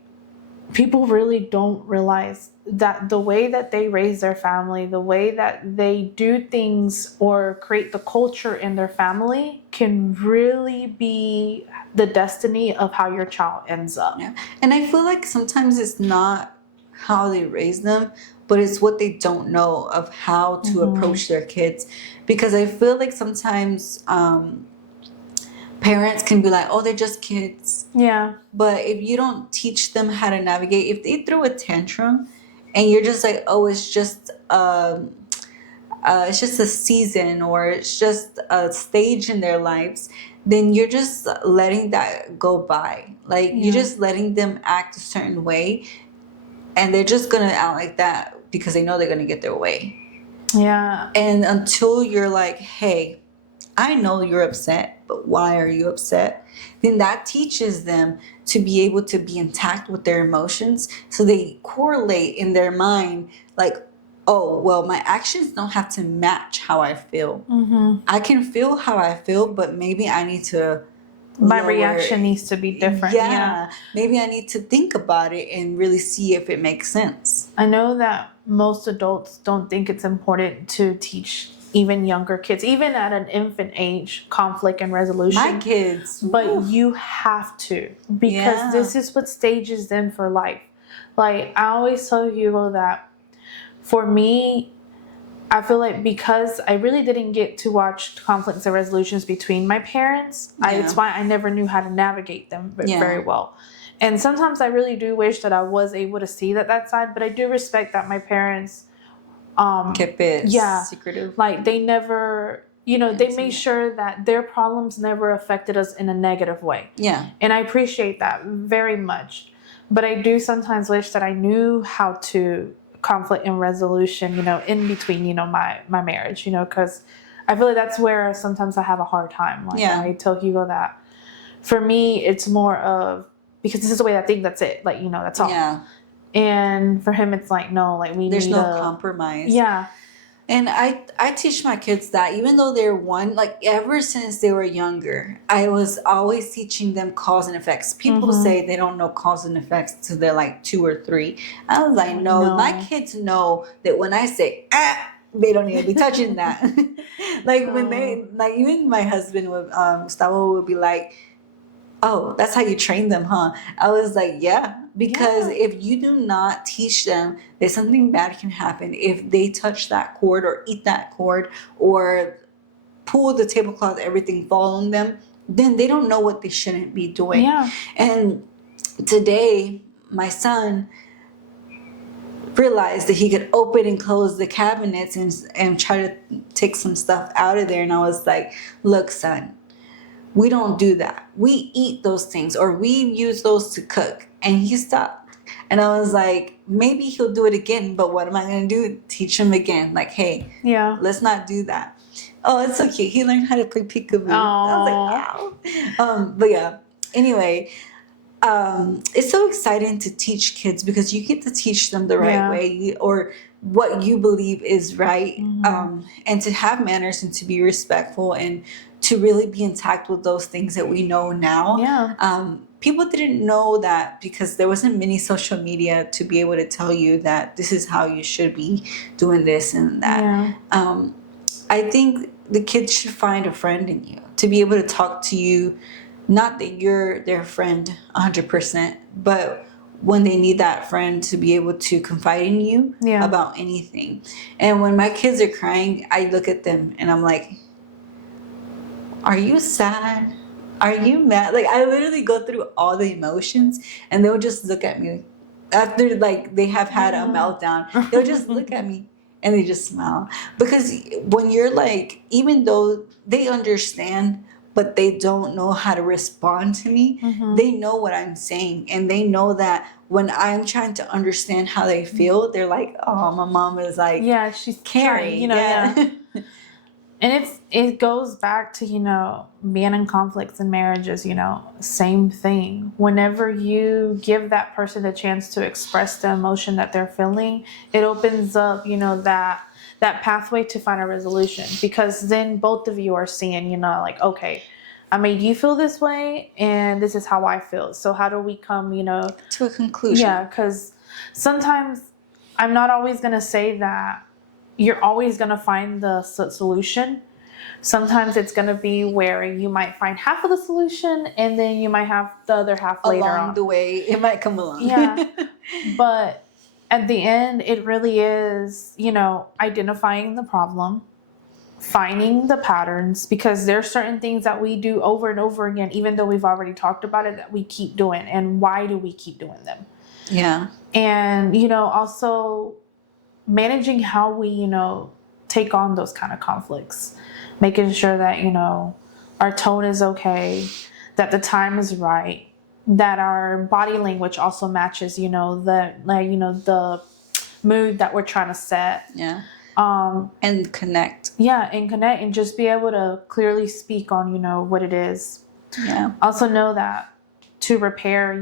people really don't realize that the way that they raise their family, the way that they do things or create the culture in their family can really be the destiny of how your child ends up. Yeah. And I feel like sometimes it's not how they raise them, but it's what they don't know of how to approach their kids. Because I feel like sometimes parents can be like, oh, they're just kids. Yeah. But if you don't teach them how to navigate, if they throw a tantrum and you're just like, oh, it's just a season or it's just a stage in their lives, then you're just letting that go by. Like Yeah. you're just letting them act a certain way, and they're just gonna act like that because they know they're gonna get their way. Yeah. And until you're like, hey, I know you're upset, but why are you upset? Then that teaches them to be able to be intact with their emotions. So they correlate in their mind, like, oh, well, my actions don't have to match how I feel. I can feel how I feel, but maybe I need to. My reaction needs to be different. Yeah. Maybe I need to think about it and really see if it makes sense. I know that most adults don't think it's important to teach even younger kids, even at an infant age, conflict and resolution. My kids. But woo. you have to, because this is what stages them for life. Like I always tell Hugo that for me, I feel like because I really didn't get to watch conflicts and resolutions between my parents, it's why I never knew how to navigate them very well. And sometimes I really do wish that I was able to see that side, but I do respect that my parents kept it secretive. Like they never, they made sure that their problems never affected us in a negative way. Yeah. And I appreciate that very much. But I do sometimes wish that I knew how to conflict and resolution, in between, my marriage, because I feel like that's where sometimes I have a hard time. Like I tell Hugo that for me, it's more of, because this is the way I think, that's it. Like, that's all. Yeah. And for him, it's like, no, like there's no compromise. Yeah. And I teach my kids that even though they're one, like ever since they were younger, I was always teaching them cause and effects. People say they don't know cause and effects till they're like 2 or 3. I was like, no, my kids know that when I say, they don't need to be touching that. Like when they, like even my husband would, Gustavo would be like, oh, that's how you train them, huh? I was like, yeah. Because if you do not teach them that something bad can happen if they touch that cord or eat that cord or pull the tablecloth, everything fall on them, then they don't know what they shouldn't be doing. Yeah. And today, my son realized that he could open and close the cabinets and try to take some stuff out of there. And I was like, look, son, we don't do that. We eat those things or we use those to cook. And he stopped. And I was like, maybe he'll do it again, but what am I going to do? Teach him again. Like, hey, let's not do that. Oh, it's so cute. He learned how to play peekaboo. I was like, wow. But yeah, anyway, it's so exciting to teach kids because you get to teach them the right way or what you believe is right. And to have manners and to be respectful and to really be intact with those things that we know now. Yeah. People didn't know that because there wasn't many social media to be able to tell you that this is how you should be doing this and that. Yeah. I think the kids should find a friend in you to be able to talk to you. Not that you're their friend 100%, but when they need that friend to be able to confide in you about anything. And when my kids are crying, I look at them and I'm like, are you sad? Are you mad? Like I literally go through all the emotions and they'll just look at me after like they have had a meltdown. They'll just look at me and they just smile. Because when you're like, even though they understand, but they don't know how to respond to me, they know what I'm saying. And they know that when I'm trying to understand how they feel, they're like, oh, my mom is like, she's caring. And it goes back to, being in conflicts and marriages, same thing. Whenever you give that person the chance to express the emotion that they're feeling, it opens up, that pathway to find a resolution, because then both of you are seeing, like, okay, I made you feel this way and this is how I feel. So how do we come, to a conclusion? Yeah, because sometimes I'm not always going to say that you're always going to find the solution. Sometimes it's going to be where you might find half of the solution and then you might have the other half later on. Along the way, it might come along. Yeah. But at the end, it really is, identifying the problem, finding the patterns, because there's certain things that we do over and over again, even though we've already talked about it, that we keep doing. And why do we keep doing them? Yeah. And, also managing how we, take on those kind of conflicts, making sure that, our tone is okay, that the time is right, that our body language also matches, the mood that we're trying to set. Yeah. And connect. Yeah, and connect, and just be able to clearly speak on, what it is. Yeah. Also know that to repair,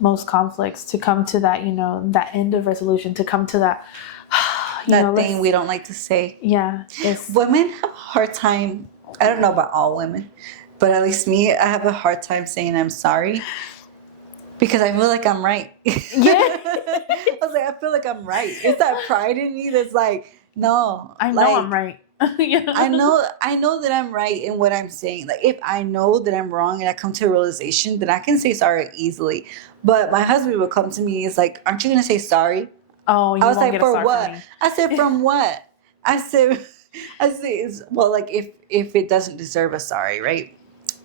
most conflicts, to come to that, that end of resolution, to come to that, that thing we don't like to say. Yeah. Women have a hard time. I don't know about all women, but at least me, I have a hard time saying I'm sorry because I feel like I'm right. Yeah. I was like, I feel like I'm right. It's that pride in me that's like, no. I know I'm right. Yeah. I know that I'm right in what I'm saying. Like, if I know that I'm wrong and I come to a realization, then I can say sorry easily. But my husband would come to me, he's like, aren't you going to say sorry? Oh, you I was won't like, get for a sorry what? from me. I said, from what? I said, well, like, if it doesn't deserve a sorry, right?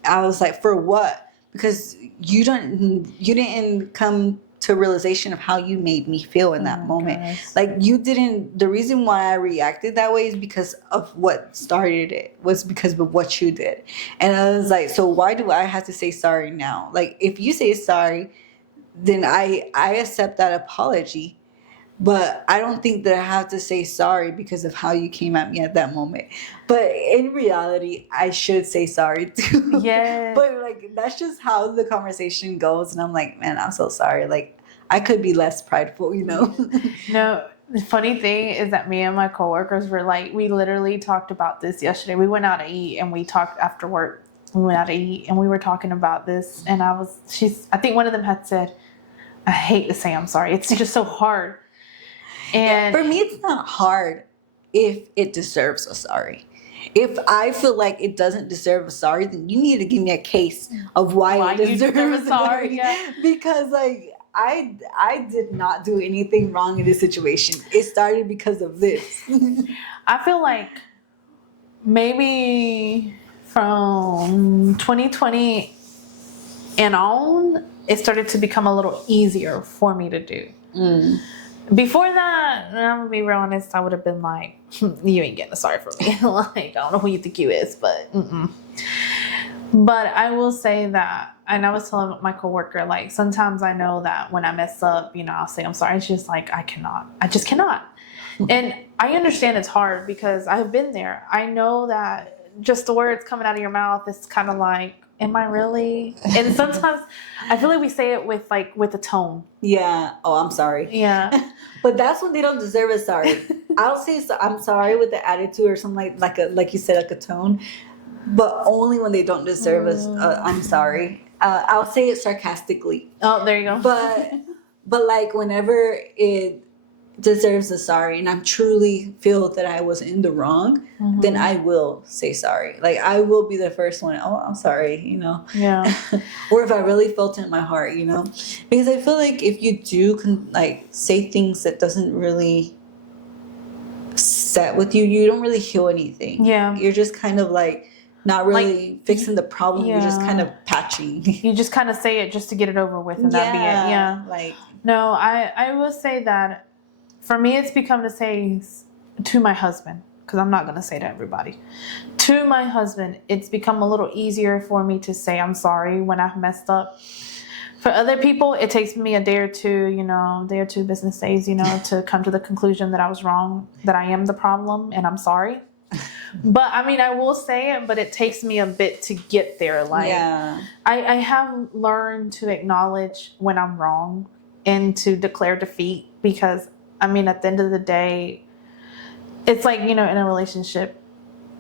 I was like, for what? Because you didn't come to a realization of how you made me feel in that moment. Gosh. Like, the reason why I reacted that way is because of what started it, was because of what you did. And I was like, so why do I have to say sorry now? Like, if you say sorry, then I accept that apology. But I don't think that I have to say sorry because of how you came at me at that moment. But in reality, I should say sorry too. Yes. But like, that's just how the conversation goes. And I'm like, man, I'm so sorry. Like, I could be less prideful, No, the funny thing is that me and my coworkers were like, we literally talked about this yesterday. We went out to eat and we talked after work. We went out to eat and we were talking about this. And I think one of them had said, I hate to say I'm sorry. It's just so hard. And for me, it's not hard if it deserves a sorry. If I feel like it doesn't deserve a sorry, then you need to give me a case of why it deserves a sorry. Yeah. Because like I did not do anything wrong in this situation. It started because of this. I feel like maybe from 2020 and on, it started to become a little easier for me to do. Before that, I'm gonna be real honest, I would have been like, you ain't getting a sorry from me. Like, I don't know who you think you is, but But I will say that, and I was telling my coworker, like, sometimes I know that when I mess up, I'll say I'm sorry. It's just like, I just cannot. And I understand it's hard because I've been there. I know that just the words coming out of your mouth is kind of like, am I really? And sometimes I feel like we say it with a tone. Yeah. Oh, I'm sorry. Yeah. But that's when they don't deserve a sorry. I'll say I'm sorry with the attitude or something like you said, like a tone, but only when they don't deserve I'm sorry. I'll say it sarcastically. Oh, there you go. But like whenever it deserves a sorry and I'm truly feel that I was in the wrong, then I will say sorry. Like I will be the first one. Oh, I'm sorry, Yeah. Or if I really felt it in my heart, because I feel like if you do say things that doesn't really set with you, you don't really heal anything. Yeah. You're just kind of like not really fixing the problem. Yeah. You're just kind of patching. You just kind of say it just to get it over with and that be it. Yeah. Like, no, I will say that for me, it's become to say to my husband, because I'm not going to say to everybody. To my husband, it's become a little easier for me to say I'm sorry when I've messed up. For other people, it takes me a day or two, business days, to come to the conclusion that I was wrong, that I am the problem, and I'm sorry. But I mean, I will say it, but it takes me a bit to get there. Like, yeah. I have learned to acknowledge when I'm wrong and to declare defeat, because I mean, at the end of the day, it's like, in a relationship,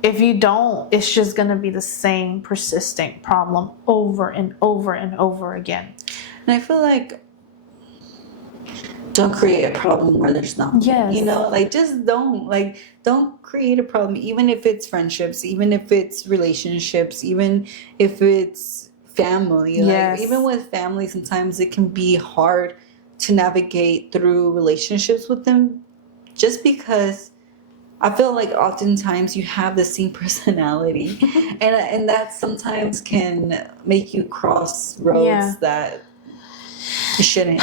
if you don't, it's just going to be the same persistent problem over and over and over again. And I feel like don't create a problem where there's not. Yes. Just don't create a problem, even if it's friendships, even if it's relationships, even if it's family. Yes. Like, even with family, sometimes it can be hard to navigate through relationships with them, just because I feel like oftentimes you have the same personality, and that sometimes can make you cross roads Yeah. that you shouldn't.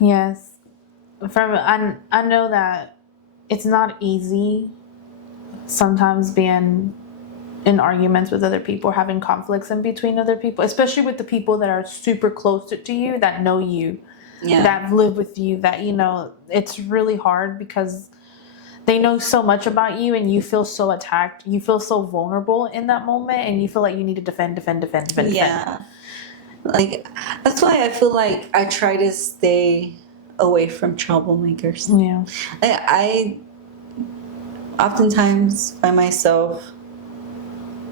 Yes. I know that it's not easy sometimes being in arguments with other people, having conflicts in between other people, especially with the people that are super close to you, that know you, Yeah. that live with you, that, it's really hard because they know so much about you and you feel so attacked. You feel so vulnerable in that moment and you feel like you need to defend. Yeah. Like, that's why I feel like I try to stay away from troublemakers. Yeah. I oftentimes find myself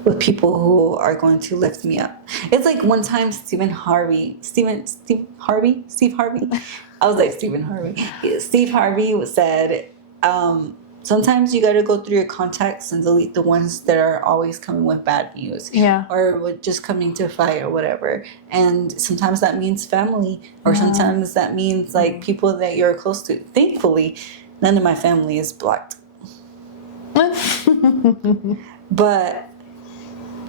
with people who are going to lift me up. It's like one time Steve Harvey. I was like Stephen Harvey. Steve Harvey said, sometimes you got to go through your contacts and delete the ones that are always coming with bad news. Yeah. Or with just coming to fight or whatever. And sometimes that means family, or sometimes that means like people that you're close to. Thankfully, none of my family is blocked. But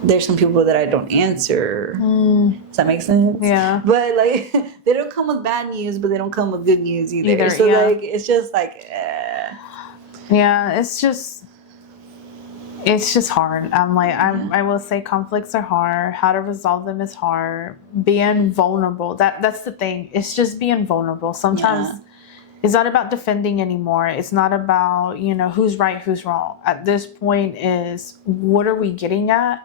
there's some people that I don't answer. Does that make sense? Yeah. But like, they don't come with bad news, but they don't come with good news either. So yeah. like, it's just like, Yeah, it's just hard. I will say conflicts are hard. How to resolve them is hard. Being vulnerable, that's the thing. It's just being vulnerable. Sometimes it's not about defending anymore. It's not about, who's right, who's wrong. At this point is, what are we getting at?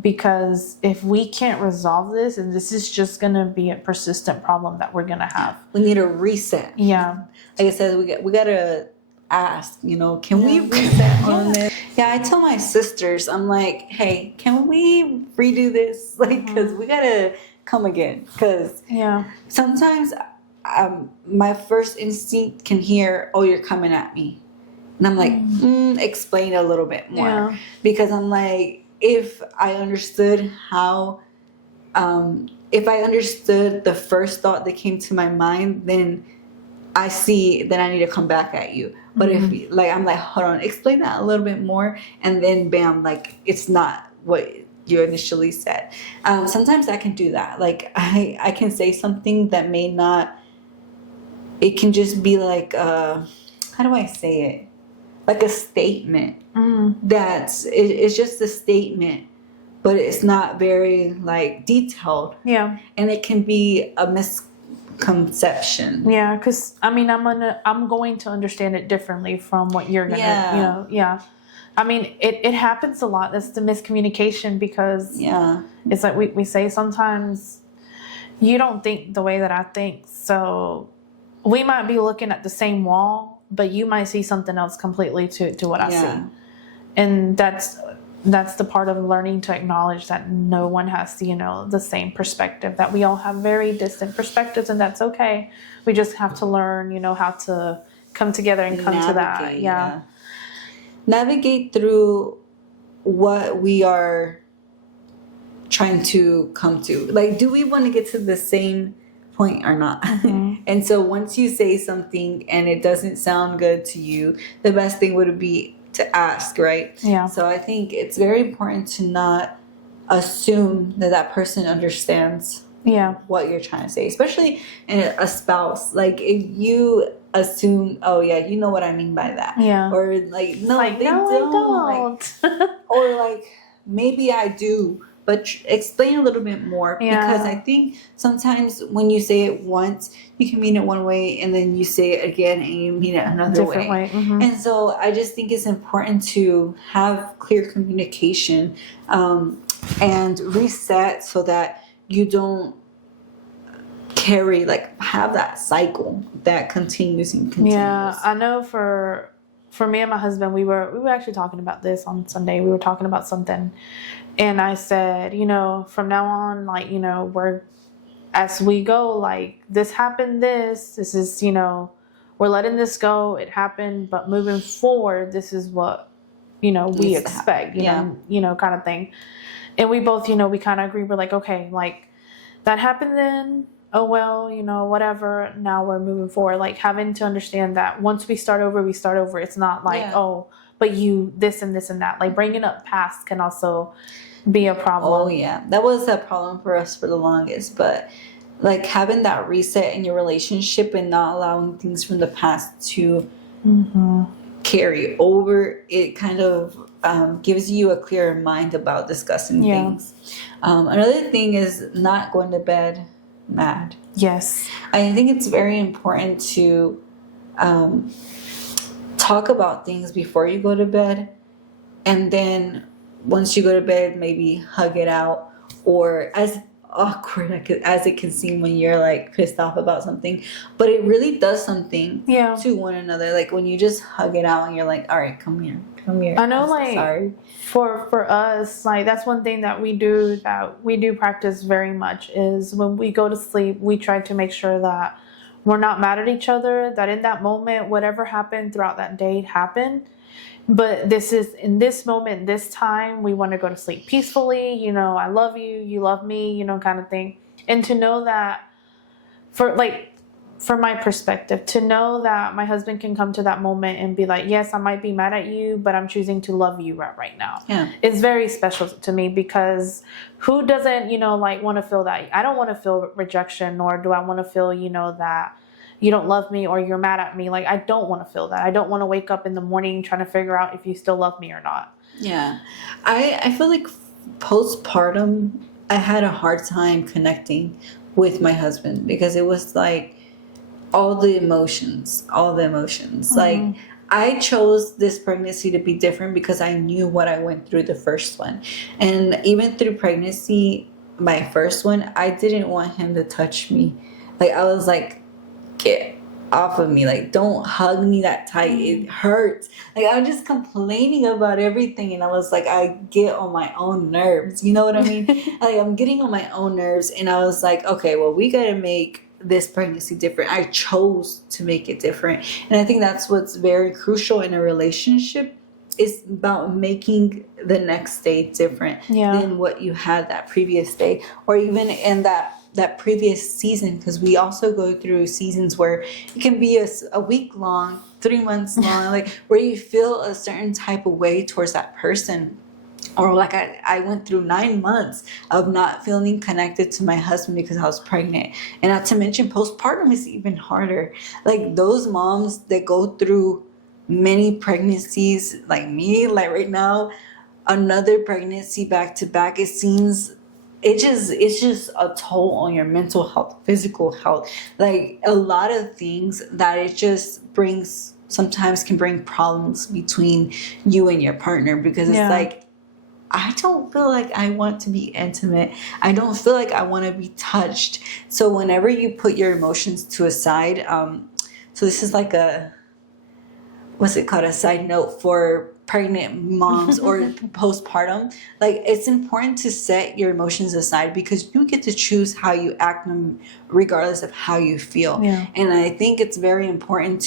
Because if we can't resolve this, and this is just going to be a persistent problem that we're going to have. We need a reset. Yeah. Like I said, we got to ask, can we reset on this? Yeah, I tell my sisters, I'm like, hey, can we redo this? Like, because we got to come again. Because sometimes my first instinct can hear, oh, you're coming at me. And I'm like, explain a little bit more. Yeah. Because I'm like, if I understood how, if I understood the first thought that came to my mind, then I need to come back at you. But if like, I'm like, hold on, explain that a little bit more. And then bam, like, it's not what you initially said. Sometimes I can do that. Like, I can say something that may not, it can just be like, how do I say it? Like a statement. It's just a statement, but it's not very like detailed. Yeah. And it can be a misconception. Yeah, because I'm going to understand it differently from what you're gonna. I mean, it happens a lot. That's the miscommunication, because it's like we say sometimes you don't think the way that I think, so we might be looking at the same wall, but you might see something else completely to what I see. And that's the part of learning to acknowledge that no one has the same perspective, that we all have very distant perspectives, and that's okay. We just have to learn, how to come together and come to that. Navigate through what we are trying to come to. Like, do we want to get to the same point or not? And so once you say something and it doesn't sound good to you, the best thing would be to ask, right? Yeah. So I think it's very important to not assume that person understands what you're trying to say, especially in a spouse. Like, if you assume, oh yeah, you know what I mean by that, or like, no, they don't. Like, or like, maybe I do, but explain a little bit more, because I think sometimes when you say it once, you can mean it one way, and then you say it again and you mean it another way. And so I just think it's important to have clear communication, and reset, so that you don't have that cycle that continues and continues. Yeah, I know for me and my husband, we were actually talking about this on Sunday. We were talking about something, and I said, from now on, like, we're, as we go, like, this happened, this is, we're letting this go. It happened, but moving forward, this is what, we expect, you know, kind of thing. And we both, we kind of agree. We're like, okay, like, that happened then. oh, well, whatever, now we're moving forward. Like having to understand that once we start over, we start over. It's not like, Yeah. oh, but you, this and this and that. Like bringing up past can also be a problem. Oh yeah, that was a problem for us for the longest. But like having that reset in your relationship and not allowing things from the past to carry over, it kind of gives you a clearer mind about discussing things. Another thing is not going to bed mad. Yes. I think it's very important to talk about things before you go to bed, and then once you go to bed, maybe hug it out, or as awkward as it can seem when you're like pissed off about something, but it really does something to one another. Like when you just hug it out and you're like, all right, come here. I know, I'm so like sorry. For us, like that's one thing that we do practice very much is when we go to sleep, we try to make sure that we're not mad at each other, that in that moment, whatever happened throughout that day happened. But this is in this moment, this time, we want to go to sleep peacefully. I love you, you love me, kind of thing. And to know that from my perspective, to know that my husband can come to that moment and be like, yes, I might be mad at you, but I'm choosing to love you right now. Yeah. It's very special to me because who doesn't, want to feel that? I don't want to feel rejection, nor do I want to feel, that you don't love me or you're mad at me. Like, I don't want to feel that. I don't want to wake up in the morning trying to figure out if you still love me or not. Yeah. I feel like postpartum, I had a hard time connecting with my husband because it was like all the emotions. Like I chose this pregnancy to be different because I knew what I went through the first one. And even through pregnancy, my first one, I didn't want him to touch me. Like I was like, get off of me, like don't hug me that tight, it hurts. Like I'm just complaining about everything, and I was like, I get on my own nerves, you know what I mean? Like I'm getting on my own nerves, and I was like, okay, well, we gotta make this pregnancy different. I chose to make it different, and I think that's what's very crucial in a relationship. It's about making the next day different than what you had that previous day, or even in that previous season, because we also go through seasons where it can be a week long, 3 months long, like where you feel a certain type of way towards that person. Or like I went through 9 months of not feeling connected to my husband because I was pregnant. And not to mention postpartum is even harder. Like those moms that go through many pregnancies like me, like right now, another pregnancy back to back, it seems it's just a toll on your mental health, physical health, like a lot of things that it just brings, sometimes can bring problems between you and your partner, because it's like, I don't feel like I want to be intimate. I don't feel like I want to be touched. So whenever you put your emotions to a side, so this is like a side note for pregnant moms or postpartum. Like it's important to set your emotions aside because you get to choose how you act regardless of how you feel. And I think it's very important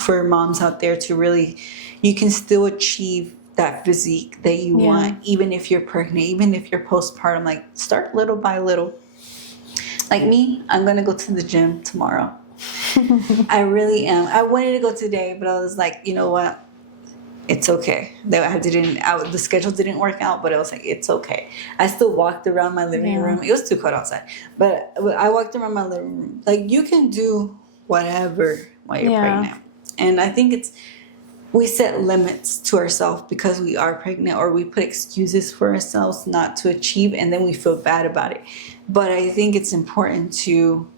for moms out there to really, you can still achieve that physique that you want, even if you're pregnant, even if you're postpartum. Like start little by little. Like me, I'm gonna go to the gym tomorrow. I really am. I wanted to go today, but I was like, you know what? It's okay. The schedule didn't work out, but I was like, it's okay. I still walked around my living room. It was too cold outside, but I walked around my living room. Like you can do whatever while you're pregnant. And I think we set limits to ourselves because we are pregnant, or we put excuses for ourselves not to achieve, and then we feel bad about it. But I think it's important to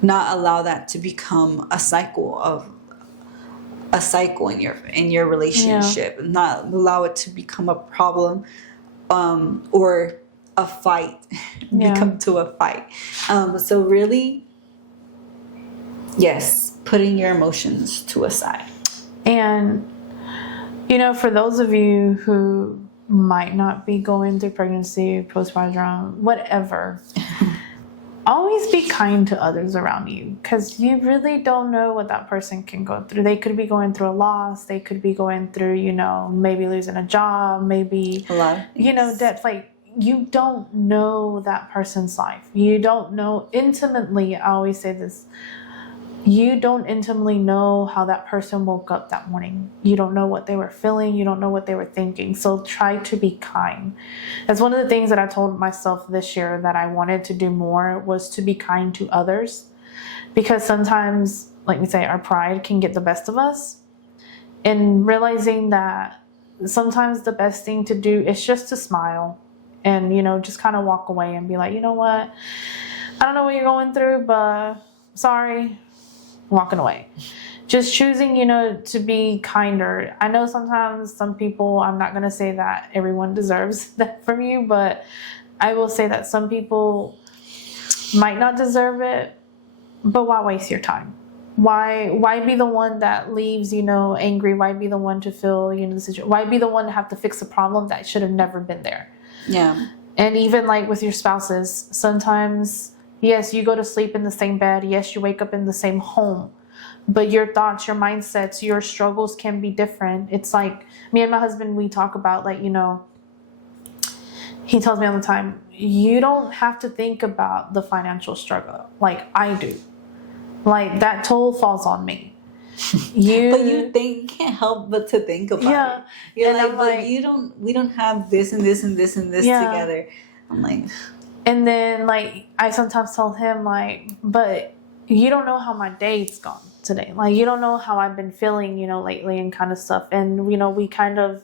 not allow that to become a cycle in your relationship. Not allow it to become a problem, or a fight, become to a fight. So really, yes, putting your emotions to a side. And for those of you who might not be going through pregnancy, postpartum, whatever, always be kind to others around you, because you really don't know what that person can go through. They could be going through a loss. They could be going through, maybe losing a job, maybe, a lot of things. Debt. Like you don't know that person's life. You don't know intimately. I always say this. You don't intimately know how that person woke up that morning. You don't know what they were feeling. You don't know what they were thinking. So try to be kind. That's one of the things that I told myself this year that I wanted to do more, was to be kind to others. Because sometimes, like we say, our pride can get the best of us. And realizing that sometimes the best thing to do is just to smile and, just kind of walk away and be like, you know what? I don't know what you're going through, but sorry. Walking away. Just choosing, to be kinder. I know sometimes some people, I'm not going to say that everyone deserves that from you, but I will say that some people might not deserve it, but why waste your time? Why be the one that leaves, angry? Why be the one to feel, the situation? Why be the one to have to fix a problem that should have never been there? Yeah. And even like with your spouses, sometimes, yes, you go to sleep in the same bed. Yes, you wake up in the same home. But your thoughts, your mindsets, your struggles can be different. It's like me and my husband, we talk about he tells me all the time, you don't have to think about the financial struggle like I do. Like that toll falls on me. But you can't help but to think about it. You're and like, I'm but we don't have this and this and this and this together. I'm like, and then I sometimes tell him but you don't know how my day's gone today. Like you don't know how I've been feeling, lately and kind of stuff. And we kind of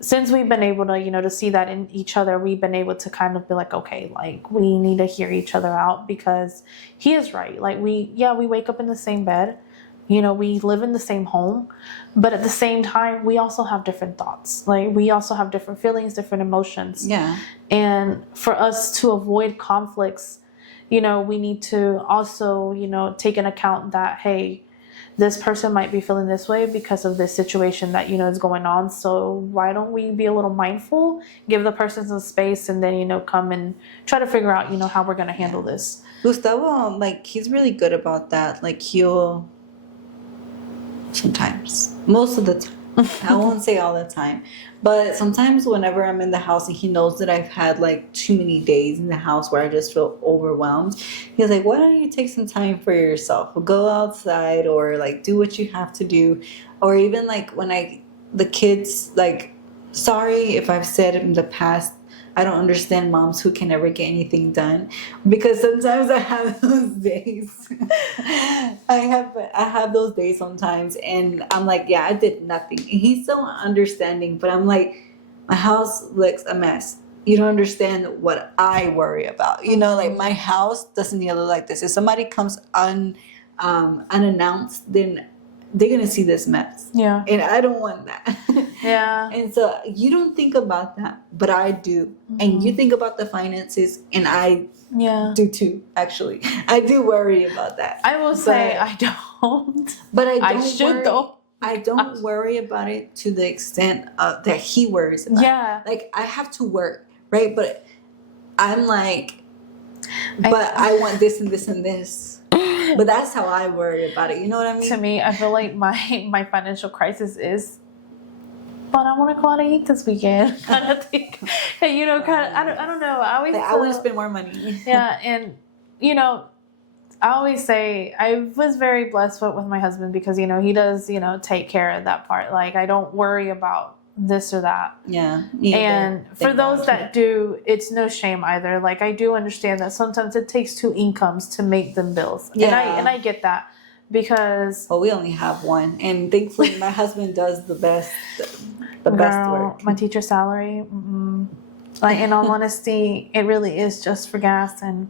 since we've been able to, to see that in each other, we've been able to kind of be like, okay, we need to hear each other out, because he is right. We wake up in the same bed, we live in the same home, but at the same time, we also have different thoughts. We also have different feelings, different emotions. Yeah. And for us to avoid conflicts, we need to also, take into account that, hey, this person might be feeling this way because of this situation that, is going on. So why don't we be a little mindful, give the person some space, and then, come and try to figure out, how we're going to handle this. Gustavo, he's really good about that. He'll sometimes, most of the time, I won't say all the time, but sometimes whenever I'm in the house and he knows that I've had too many days in the house where I just feel overwhelmed, he's like, why don't you take some time for yourself? Go outside or do what you have to do. Or even when the kids, sorry if I've said in the past, I don't understand moms who can never get anything done, because sometimes I have those days. I have those days sometimes, and I'm like, yeah, I did nothing. And he's so understanding, but I'm like, my house looks a mess. You don't understand what I worry about. My house doesn't need to look like this. If somebody comes unannounced, then they're gonna see this mess. Yeah. And I don't want that. Yeah. And so you don't think about that, but I do. Mm-hmm. And you think about the finances, and I do too, actually. I do worry about that. I will say I don't. But I should though. I don't worry about it to the extent that he worries about. Yeah. I have to work, right? But I'm like, I want this and this and this. But that's how I worry about it. You know what I mean? To me, I feel like my financial crisis is, but I want to go out and eat this weekend, kind of thing. And, I don't know. I want to spend more money. Yeah, and I always say I was very blessed with my husband, because he does take care of that part. I don't worry about this or that. Yeah. And for those that do, it's no shame either. I do understand that sometimes it takes two incomes to make them bills. Yeah. And I get that, because we only have one, and thankfully my husband does the best work. My teacher salary, in all honesty, it really is just for gas and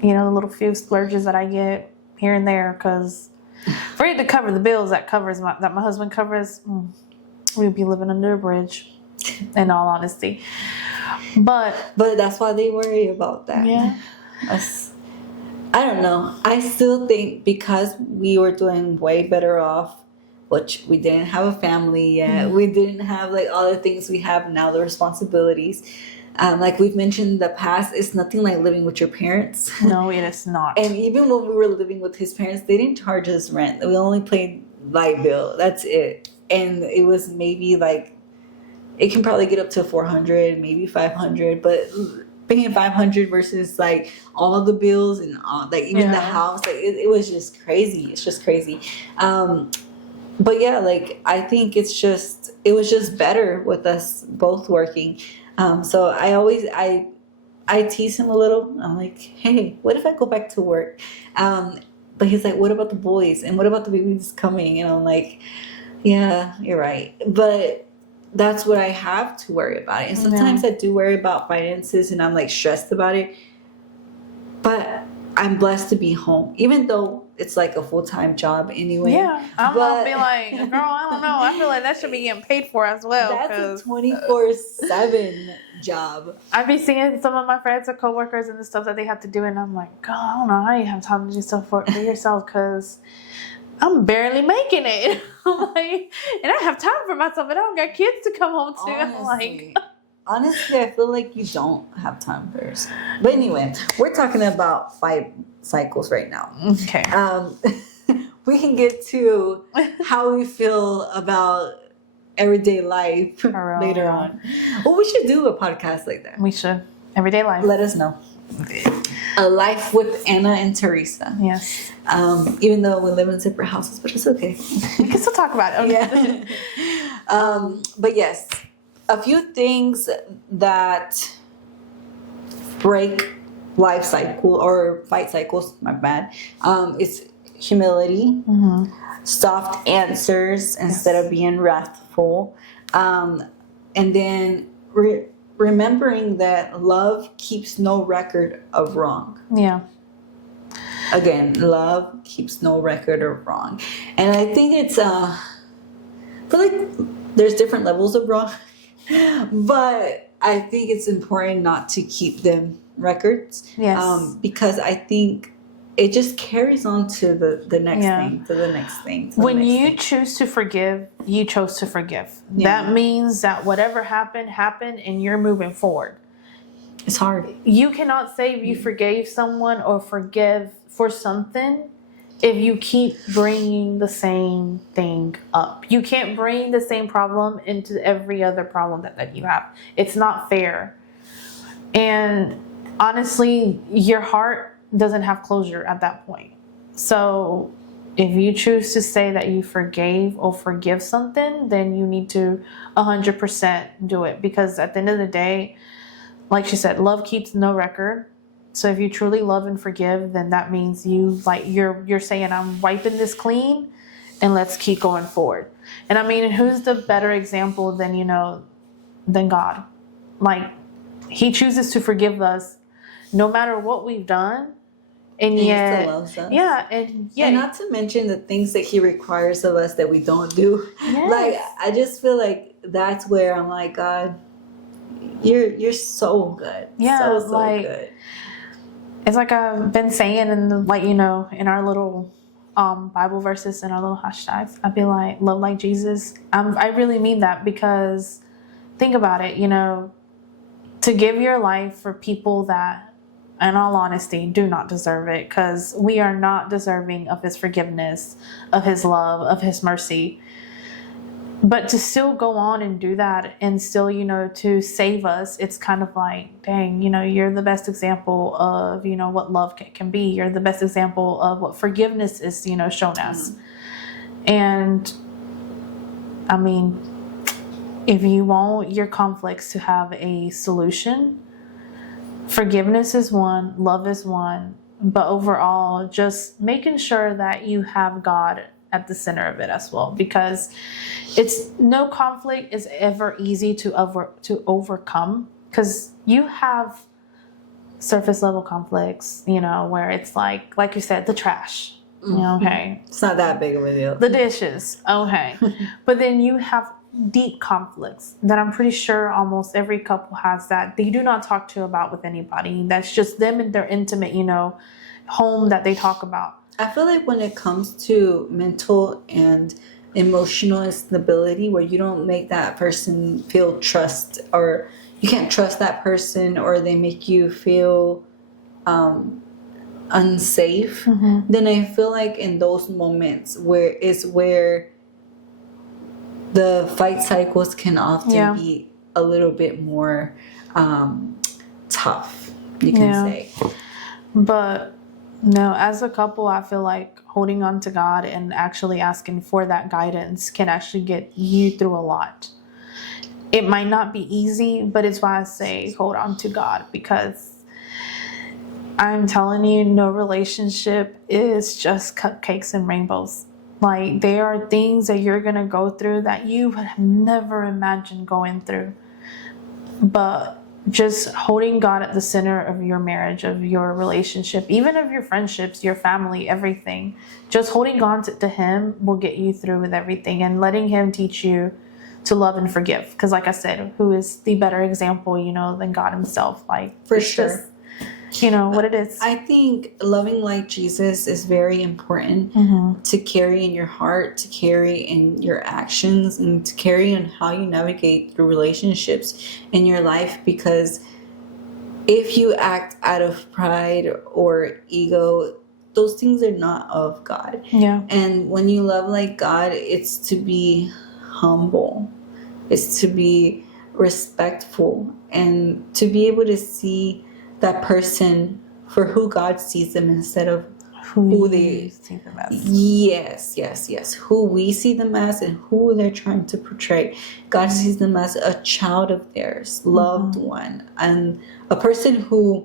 the little few splurges that I get here and there, because for it to cover the bills that my husband covers, we'd be living under a bridge, in all honesty. But that's why they worry about that. Yeah. I don't know. I still think because we were doing way better off, which we didn't have a family yet. Mm-hmm. We didn't have all the things we have now, the responsibilities. We've mentioned in the past, it's nothing like living with your parents. No, it is not. And even when we were living with his parents, they didn't charge us rent. We only paid light bill. That's it. And it was maybe it can probably get up to 400, maybe 500, but paying 500 versus like all the bills and all, like even the house, like it was just crazy. It's just crazy. But yeah, like I think it was just better with us both working. So I tease him a little. I'm like, hey, what if I go back to work? But he's like, what about the boys? And what about the babies coming? And I'm like, yeah, you're right. But that's what I have to worry about. And sometimes I do worry about finances and I'm like stressed about it. But I'm blessed to be home, even though it's like a full-time job anyway. Yeah, I'm gonna be like, girl, I don't know. I feel like that should be getting paid for as well. That's a 24/7 job. I've been seeing some of my friends or coworkers and the stuff that they have to do, and I'm like, God, I don't know how you have time to do stuff for yourself, because I'm barely making it. Like, and I have time for myself, and I don't got kids to come home to. I'm like, honestly, I feel like you don't have time for yourself. But anyway, we're talking about 5 cycles right now. Okay. We can get to how we feel about everyday life later on. Well, we should do a podcast like that. We should. Everyday life. Let us know. A life with Anna and Teresa. Yes. Even though we live in separate houses, but it's okay. We can still talk about it. Okay. Yeah. But yes, a few things that break life cycle or fight cycles, my bad, is humility, soft answers instead of being wrathful, and then remembering that love keeps no record of wrong. Yeah. Again, love keeps no record of wrong. And I think it's, I feel like there's different levels of wrong, but I think it's important not to keep them records. Yes. Because I think it just carries on to the next thing, to the next thing. When you choose to forgive, you chose to forgive. Yeah. That means that whatever happened, and you're moving forward. It's hard. You cannot say if you forgave someone or forgive for something if you keep bringing the same thing up. You can't bring the same problem into every other problem that you have. It's not fair. And honestly, your heart doesn't have closure at that point. So if you choose to say that you forgave or forgive something, then you need to 100% do it. Because at the end of the day, like she said, love keeps no record. So if you truly love and forgive, then that means you're saying, I'm wiping this clean and let's keep going forward. And I mean, who's the better example than God? Like, he chooses to forgive us no matter what we've done. And yet, he still loves us. Yeah, and not to mention the things that he requires of us that we don't do. Yes. Like, I just feel like that's where I'm like, God, you're so good. Yeah, so good. It's like I've been saying in in our little Bible verses and our little hashtags. I'd be like, love like Jesus. I really mean that, because think about it. To give your life for people that, in all honesty, do not deserve it, because we are not deserving of his forgiveness, of his love, of his mercy. But to still go on and do that and still, to save us, it's kind of like, dang, you're the best example of, what love can be. You're the best example of what forgiveness is, shown as. And I mean, if you want your conflicts to have a solution, forgiveness is one, love is one, but overall, just making sure that you have God at the center of it as well, because no conflict is ever easy to overcome, because you have surface level conflicts, where it's like you said, the trash, okay, it's not that big of a deal. The dishes, okay, but then you have deep conflicts that I'm pretty sure almost every couple has, that they do not talk to about with anybody. That's just them and their intimate, home that they talk about. I feel like when it comes to mental and emotional instability, where you don't make that person feel trust, or you can't trust that person, or they make you feel unsafe, then I feel like in those moments where the fight cycles can often Yeah. be a little bit more tough, you can Yeah. say. But no, as a couple, I feel like holding on to God and actually asking for that guidance can actually get you through a lot. It might not be easy, but it's why I say hold on to God, because I'm telling you, no relationship is just cupcakes and rainbows. Like, there are things that you're going to go through that you would have never imagined going through. But just holding God at the center of your marriage, of your relationship, even of your friendships, your family, everything, just holding on to Him will get you through with everything, and letting Him teach you to love and forgive. Because like I said, who is the better example, than God Himself? Like, For it's sure. just, what it is. I think loving like Jesus is very important to carry in your heart, to carry in your actions, and to carry in how you navigate through relationships in your life. Because if you act out of pride or ego, those things are not of God. Yeah. And when you love like God, it's to be humble, it's to be respectful, and to be able to see that person for who God sees them instead of who they see them as. Yes. Who we see them as and who they're trying to portray. God sees them as a child of theirs, loved one, and a person who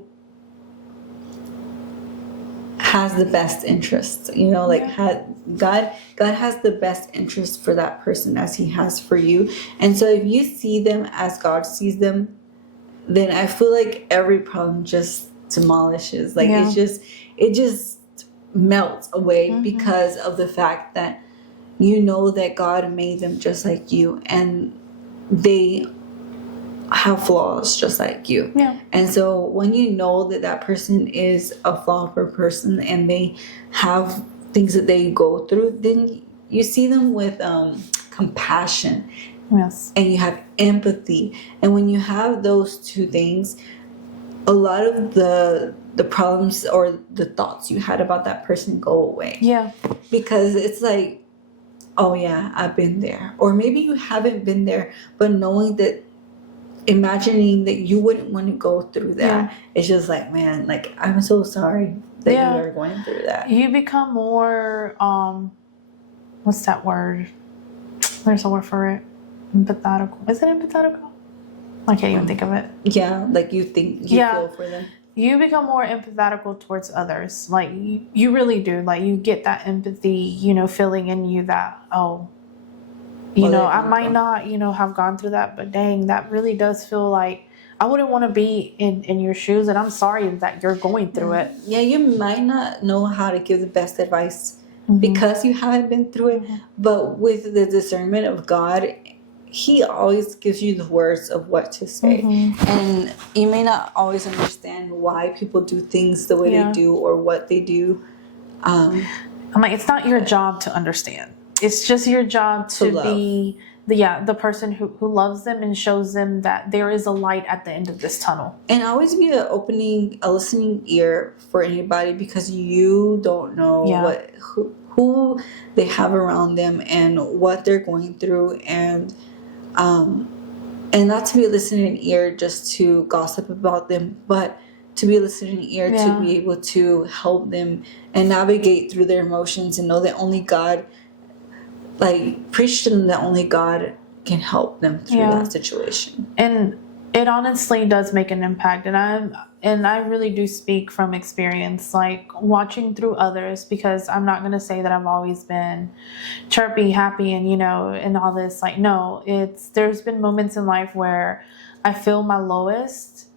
has the best interests. God has the best interest for that person as He has for you. And so if you see them as God sees them, then I feel like every problem just demolishes. Like, Yeah. it just melts away because of the fact that you know that God made them just like you, and they have flaws just like you. Yeah. And so when you know that that person is a flawed person and they have things that they go through, then you see them with compassion. Yes. And you have empathy. And when you have those two things, a lot of the problems or the thoughts you had about that person go away. Yeah. Because it's like, oh yeah, I've been there. Or maybe you haven't been there, but knowing that, imagining that you wouldn't want to go through that, it's just like, man, like, I'm so sorry that you are going through that. You become more, what's that word? There's a word for it. Empathetical. Is it empathetical? I can't even think of it. Yeah, like you feel for them. You become more empathetical towards others. Like, you really do. Like, you get that empathy, feeling in you that, I might not, have gone through that, but dang, that really does feel like I wouldn't want to be in your shoes, and I'm sorry that you're going through it. Yeah, you might not know how to give the best advice because you haven't been through it, but with the discernment of God, He always gives you the words of what to say. And you may not always understand why people do things the way they do or what they do. I'm like, it's not your job to understand. It's just your job to be the person who loves them and shows them that there is a light at the end of this tunnel. And always be a listening ear for anybody, because you don't know who they have around them and what they're going through, and not to be a listening ear just to gossip about them, but to be a listening ear to be able to help them and navigate through their emotions, and know that only God, like, preach to them that only God can help them through that situation. And it honestly does make an impact, and I really do speak from experience, like watching through others, because I'm not going to say that I've always been chirpy, happy, and and all this. Like, no, there's been moments in life where I feel my lowest,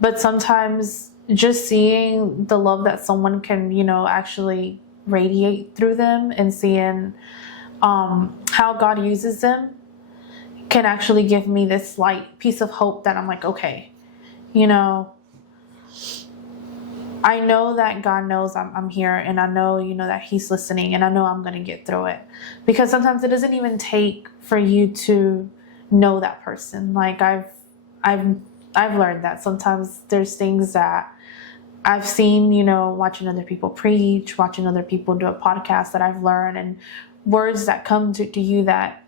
but sometimes just seeing the love that someone can actually radiate through them, and seeing how God uses them, can actually give me this light piece of hope that I'm like, okay, I know that God knows I'm here, and I know, that He's listening, and I know I'm going to get through it. Because sometimes it doesn't even take for you to know that person. Like, I've learned that sometimes there's things that I've seen, watching other people preach, watching other people do a podcast, that I've learned, and words that come to you that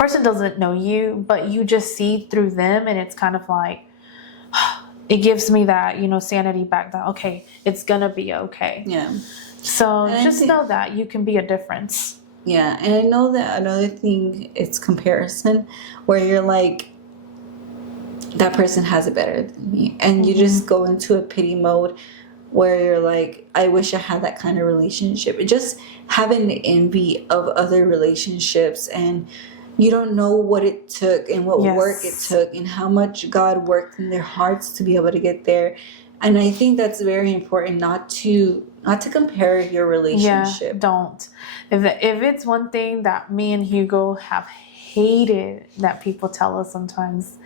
person doesn't know you, but you just see through them, and it's kind of like, it gives me that, sanity back that, okay, it's gonna be okay. Yeah. So And just know that you can be a difference. Yeah, and I know that another thing, it's comparison, where you're like, that person has it better than me, and you just go into a pity mode where you're like, I wish I had that kind of relationship. And just having the envy of other relationships, and you don't know what it took and what work it took and how much God worked in their hearts to be able to get there. And I think that's very important, not to compare your relationship. Yeah, don't. If it's one thing that me and Hugo have hated that people tell us sometimes,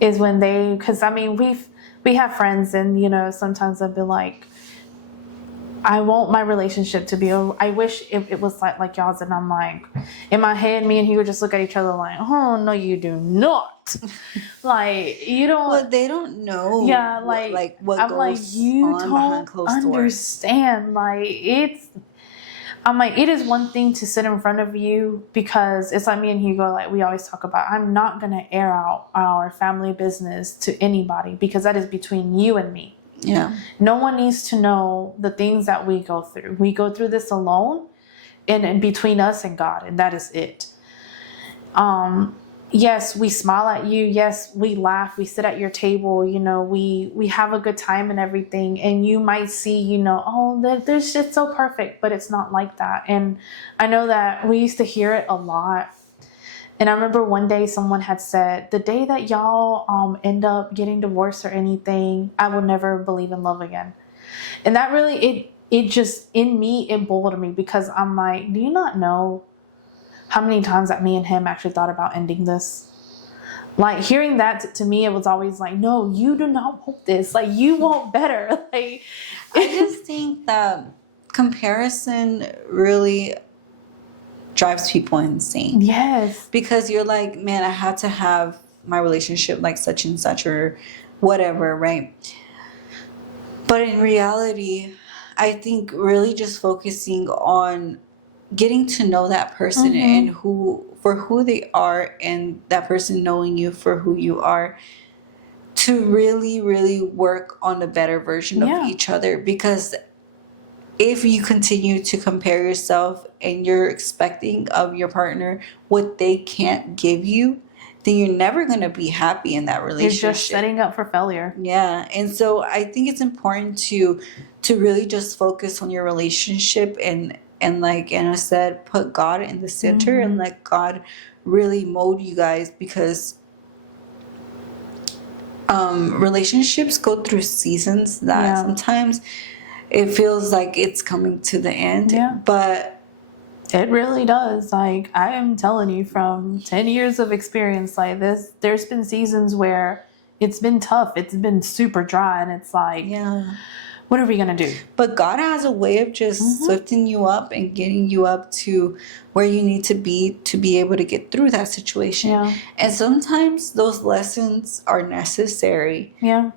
is when because I mean we have friends, and sometimes they'll be like, I want my relationship to be, I wish it was like y'all's, and I'm like, in my head, me and Hugo just look at each other like, oh no, you do not. Like, you don't. Well, they don't know. Yeah, what I'm goes like, you on behind don't closed doors. understand. I'm like, it is one thing to sit in front of you, because it's like me and Hugo, like we always talk about, I'm not going to air out our family business to anybody, because that is between you and me. Yeah. No one needs to know the things that we go through. We go through this alone, and between us and God, and that is it. Yes, we smile at you. Yes, we laugh. We sit at your table. We have a good time and everything. And you might see, oh, there's just so perfect, but it's not like that. And I know that we used to hear it a lot. And I remember one day someone had said, the day that y'all end up getting divorced or anything, I will never believe in love again. And that really, it just, in me, it bothered me, because I'm like, do you not know how many times that me and him actually thought about ending this? Like, hearing that to me, it was always like, no, you do not want this. Like, you want better. Like, I just think that comparison really drives people insane. Yes. Because you're like, man, I had to have my relationship like such and such or whatever, right? But in reality, I think really just focusing on getting to know that person and for who they are, and that person knowing you for who you are, to really, really work on a better version of each other. Because if you continue to compare yourself and you're expecting of your partner what they can't give you, then you're never going to be happy in that relationship. You're just setting up for failure. Yeah. And so I think it's important to really just focus on your relationship, and like Anna said, put God in the center and let God really mold you guys, because relationships go through seasons that sometimes it feels like it's coming to the end. Yeah. But it really does. Like, I am telling you, from 10 years of experience like this, there's been seasons where it's been tough. It's been super dry, and it's like, what are we going to do? But God has a way of just lifting you up and getting you up to where you need to be able to get through that situation. Yeah. And sometimes those lessons are necessary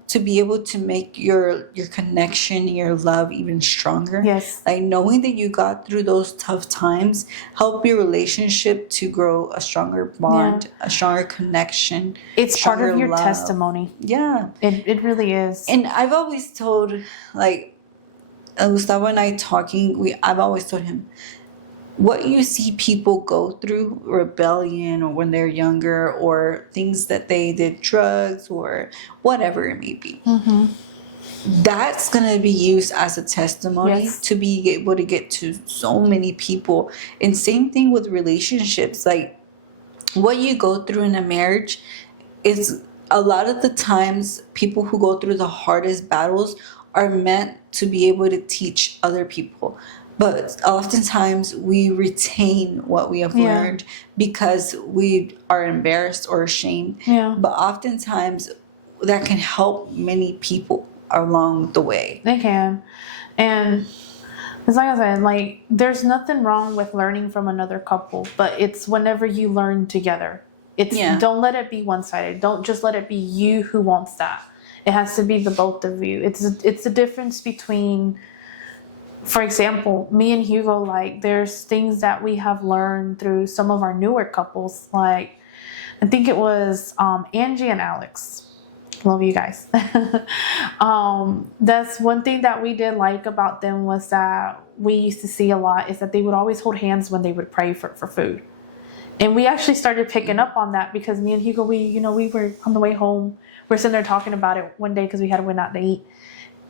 to be able to make your connection, your love even stronger. Yes. Like, knowing that you got through those tough times help your relationship to grow a stronger bond, a stronger connection. It's part of your love. testimony. Yeah. It really is. And I've always told, like, Gustavo and I talking, I've always told him, what you see people go through, rebellion, or when they're younger, or things that they did, drugs or whatever it may be, that's going to be used as a testimony to be able to get to so many people. And same thing with relationships. Like, what you go through in a marriage is, a lot of the times, people who go through the hardest battles are meant to be able to teach other people. But oftentimes we retain what we have learned because we are embarrassed or ashamed. Yeah. But oftentimes that can help many people along the way. They can. And it's like I said, like, there's nothing wrong with learning from another couple, but it's whenever you learn together. It's don't let it be one-sided. Don't just let it be you who wants that. It has to be the both of you. It's the difference between, for example, me and Hugo, like, there's things that we have learned through some of our newer couples. Like, I think it was Angie and Alex. Love you guys. That's one thing that we did like about them, was that we used to see a lot, is that they would always hold hands when they would pray for food. And we actually started picking up on that, because me and Hugo, we were on the way home. We're sitting there talking about it one day because we had to went out to eat.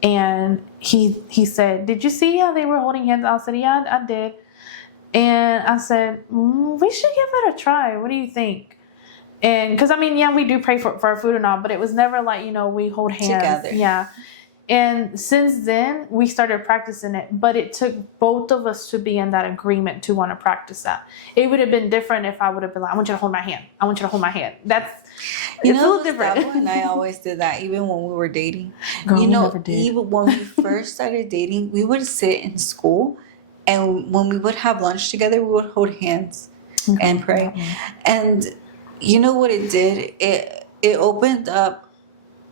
And he said, "Did you see how they were holding hands?" I said, "Yeah, I did." And I said, "We should give it a try. What do you think?" And because, I mean, yeah, we do pray for our food and all, but it was never like, we hold hands. Together. Yeah. And since then, we started practicing it, but it took both of us to be in that agreement to want to practice that. It would have been different if I would have been like, "I want you to hold my hand. I want you to hold my hand." It's a little different. Gustavo and I always did that, even when we were dating. Girl, we never did. Even when we first started dating, we would sit in school, and when we would have lunch together, we would hold hands and pray. And you know what it did? It opened up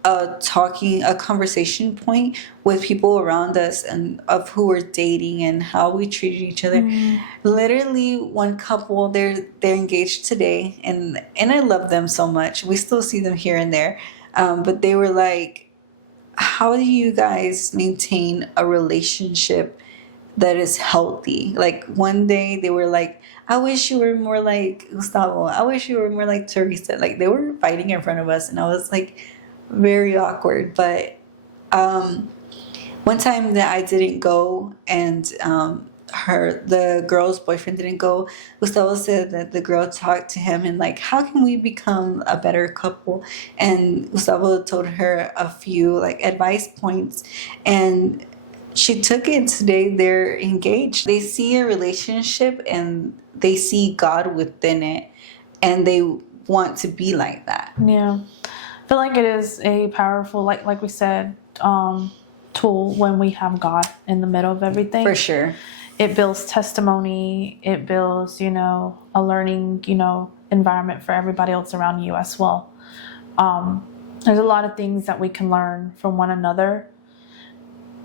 a conversation point with people around us, and of who we're dating and how we treated each other. Literally, one couple, they're engaged today, and I love them so much. We still see them here and there, but they were like, "How do you guys maintain a relationship that is healthy?" Like, one day they were like, "I wish you were more like Gustavo. I wish you were more like Teresa." Like, they were fighting in front of us, and I was like, very awkward. But one time that I didn't go, and the girl's boyfriend didn't go, Gustavo said that the girl talked to him and like, "How can we become a better couple?" And Gustavo told her a few like advice points, and she took it. Today they're engaged. They see a relationship and they see God within it, and they want to be like that. Yeah. I feel like it is a powerful, like we said, tool when we have God in the middle of everything. For sure. It builds testimony. It builds, a learning, environment for everybody else around you as well. There's a lot of things that we can learn from one another.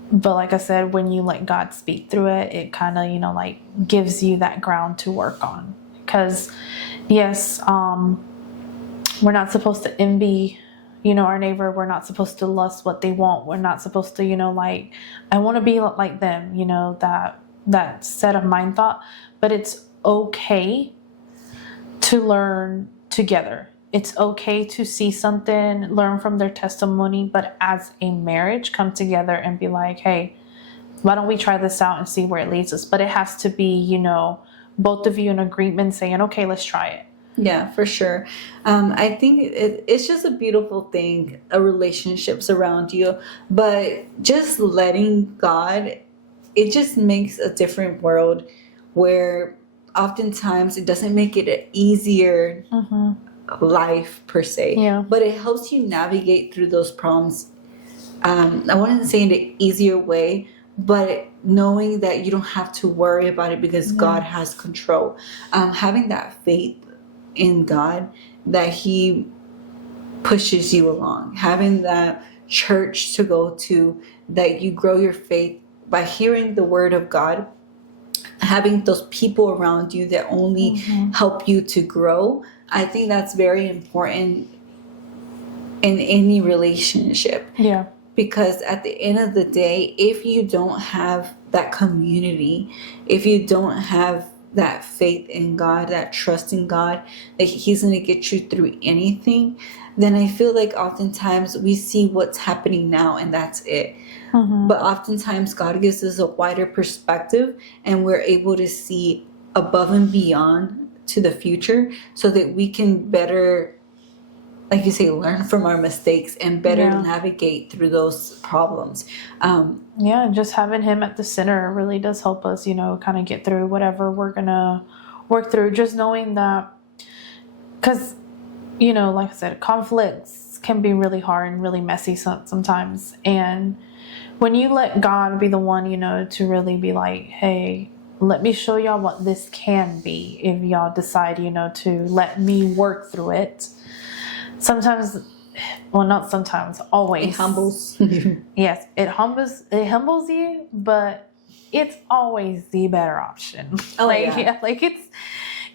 But like I said, when you let God speak through it, it kind of, like gives you that ground to work on. Because, yes, we're not supposed to envy, our neighbor. We're not supposed to lust what they want. We're not supposed to, like, I want to be like them, that set of mind thought. But it's okay to learn together. It's okay to see something, learn from their testimony, but as a marriage, come together and be like, "Hey, why don't we try this out and see where it leads us?" But it has to be, both of you in agreement saying, "Okay, let's try it." Yeah, for sure. I think it's just a beautiful thing, a relationships around you, but just letting God, it just makes a different world where oftentimes it doesn't make it an easier life per se, Yeah. but it helps you navigate through those problems. I wouldn't say in an easier way, but knowing that you don't have to worry about it because God has control. Having that faith in God that He pushes you along, having that church to go to, that you grow your faith by hearing the word of God, having those people around you that only help you to grow. I think that's very important in any relationship. Yeah. Because at the end of the day, if you don't have that community, if you don't have that faith in God, that trust in God, that He's going to get you through anything, then I feel like oftentimes we see what's happening now and that's it. But oftentimes God gives us a wider perspective, and we're able to see above and beyond to the future, so that we can better, like you say, learn from our mistakes and better navigate through those problems. Just having Him at the center really does help us, kind of get through whatever we're going to work through. Just knowing that, because, like I said, conflicts can be really hard and really messy sometimes. And when you let God be the one, to really be like, "Hey, let me show y'all what this can be," if y'all decide, to let me work through it. Sometimes, well, not sometimes, always. It humbles. Yes, it humbles you, but it's always the better option. Oh, like it's,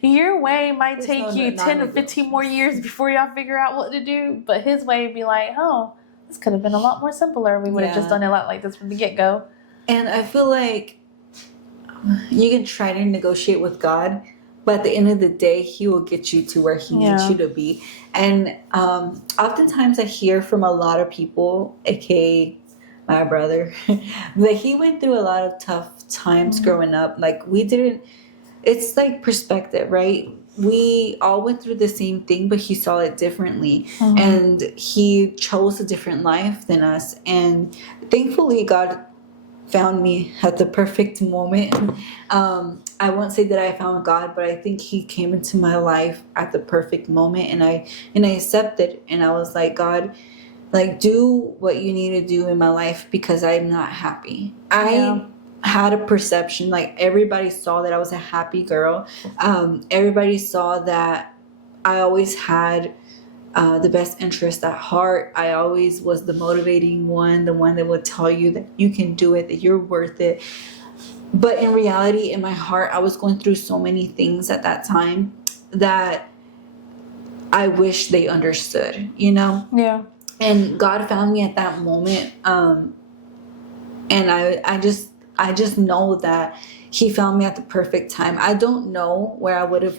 Your way might There's take no you 10 to 15 more years before y'all figure out what to do. But his way would be like, oh, this could have been a lot more simpler. We would have just Yeah. done it like this from the get go. And I feel like you can try to negotiate with God, but at the end of the day, He will get you to where He needs Yeah. you to be. And oftentimes I hear from a lot of people, aka my brother, that he went through a lot of tough times Mhm. growing up. Like we didn't. It's like perspective, right? We all went through the same thing, but he saw it differently. Mhm. And he chose a different life than us. And thankfully, God found me at the perfect moment. I won't say that I found God, but I think He came into my life at the perfect moment, and I accepted. And I was like, God, like do what you need to do in my life because I'm not happy. Yeah. I had a perception, like everybody saw that I was a happy girl. Everybody saw that I always had the best interest at heart. I always was the motivating one, the one that would tell you that you can do it, that you're worth it. But in reality, in my heart, I was going through so many things at that time that I wish they understood, you know? Yeah. And God found me at that moment. And I just know that He found me at the perfect time. I don't know where I would have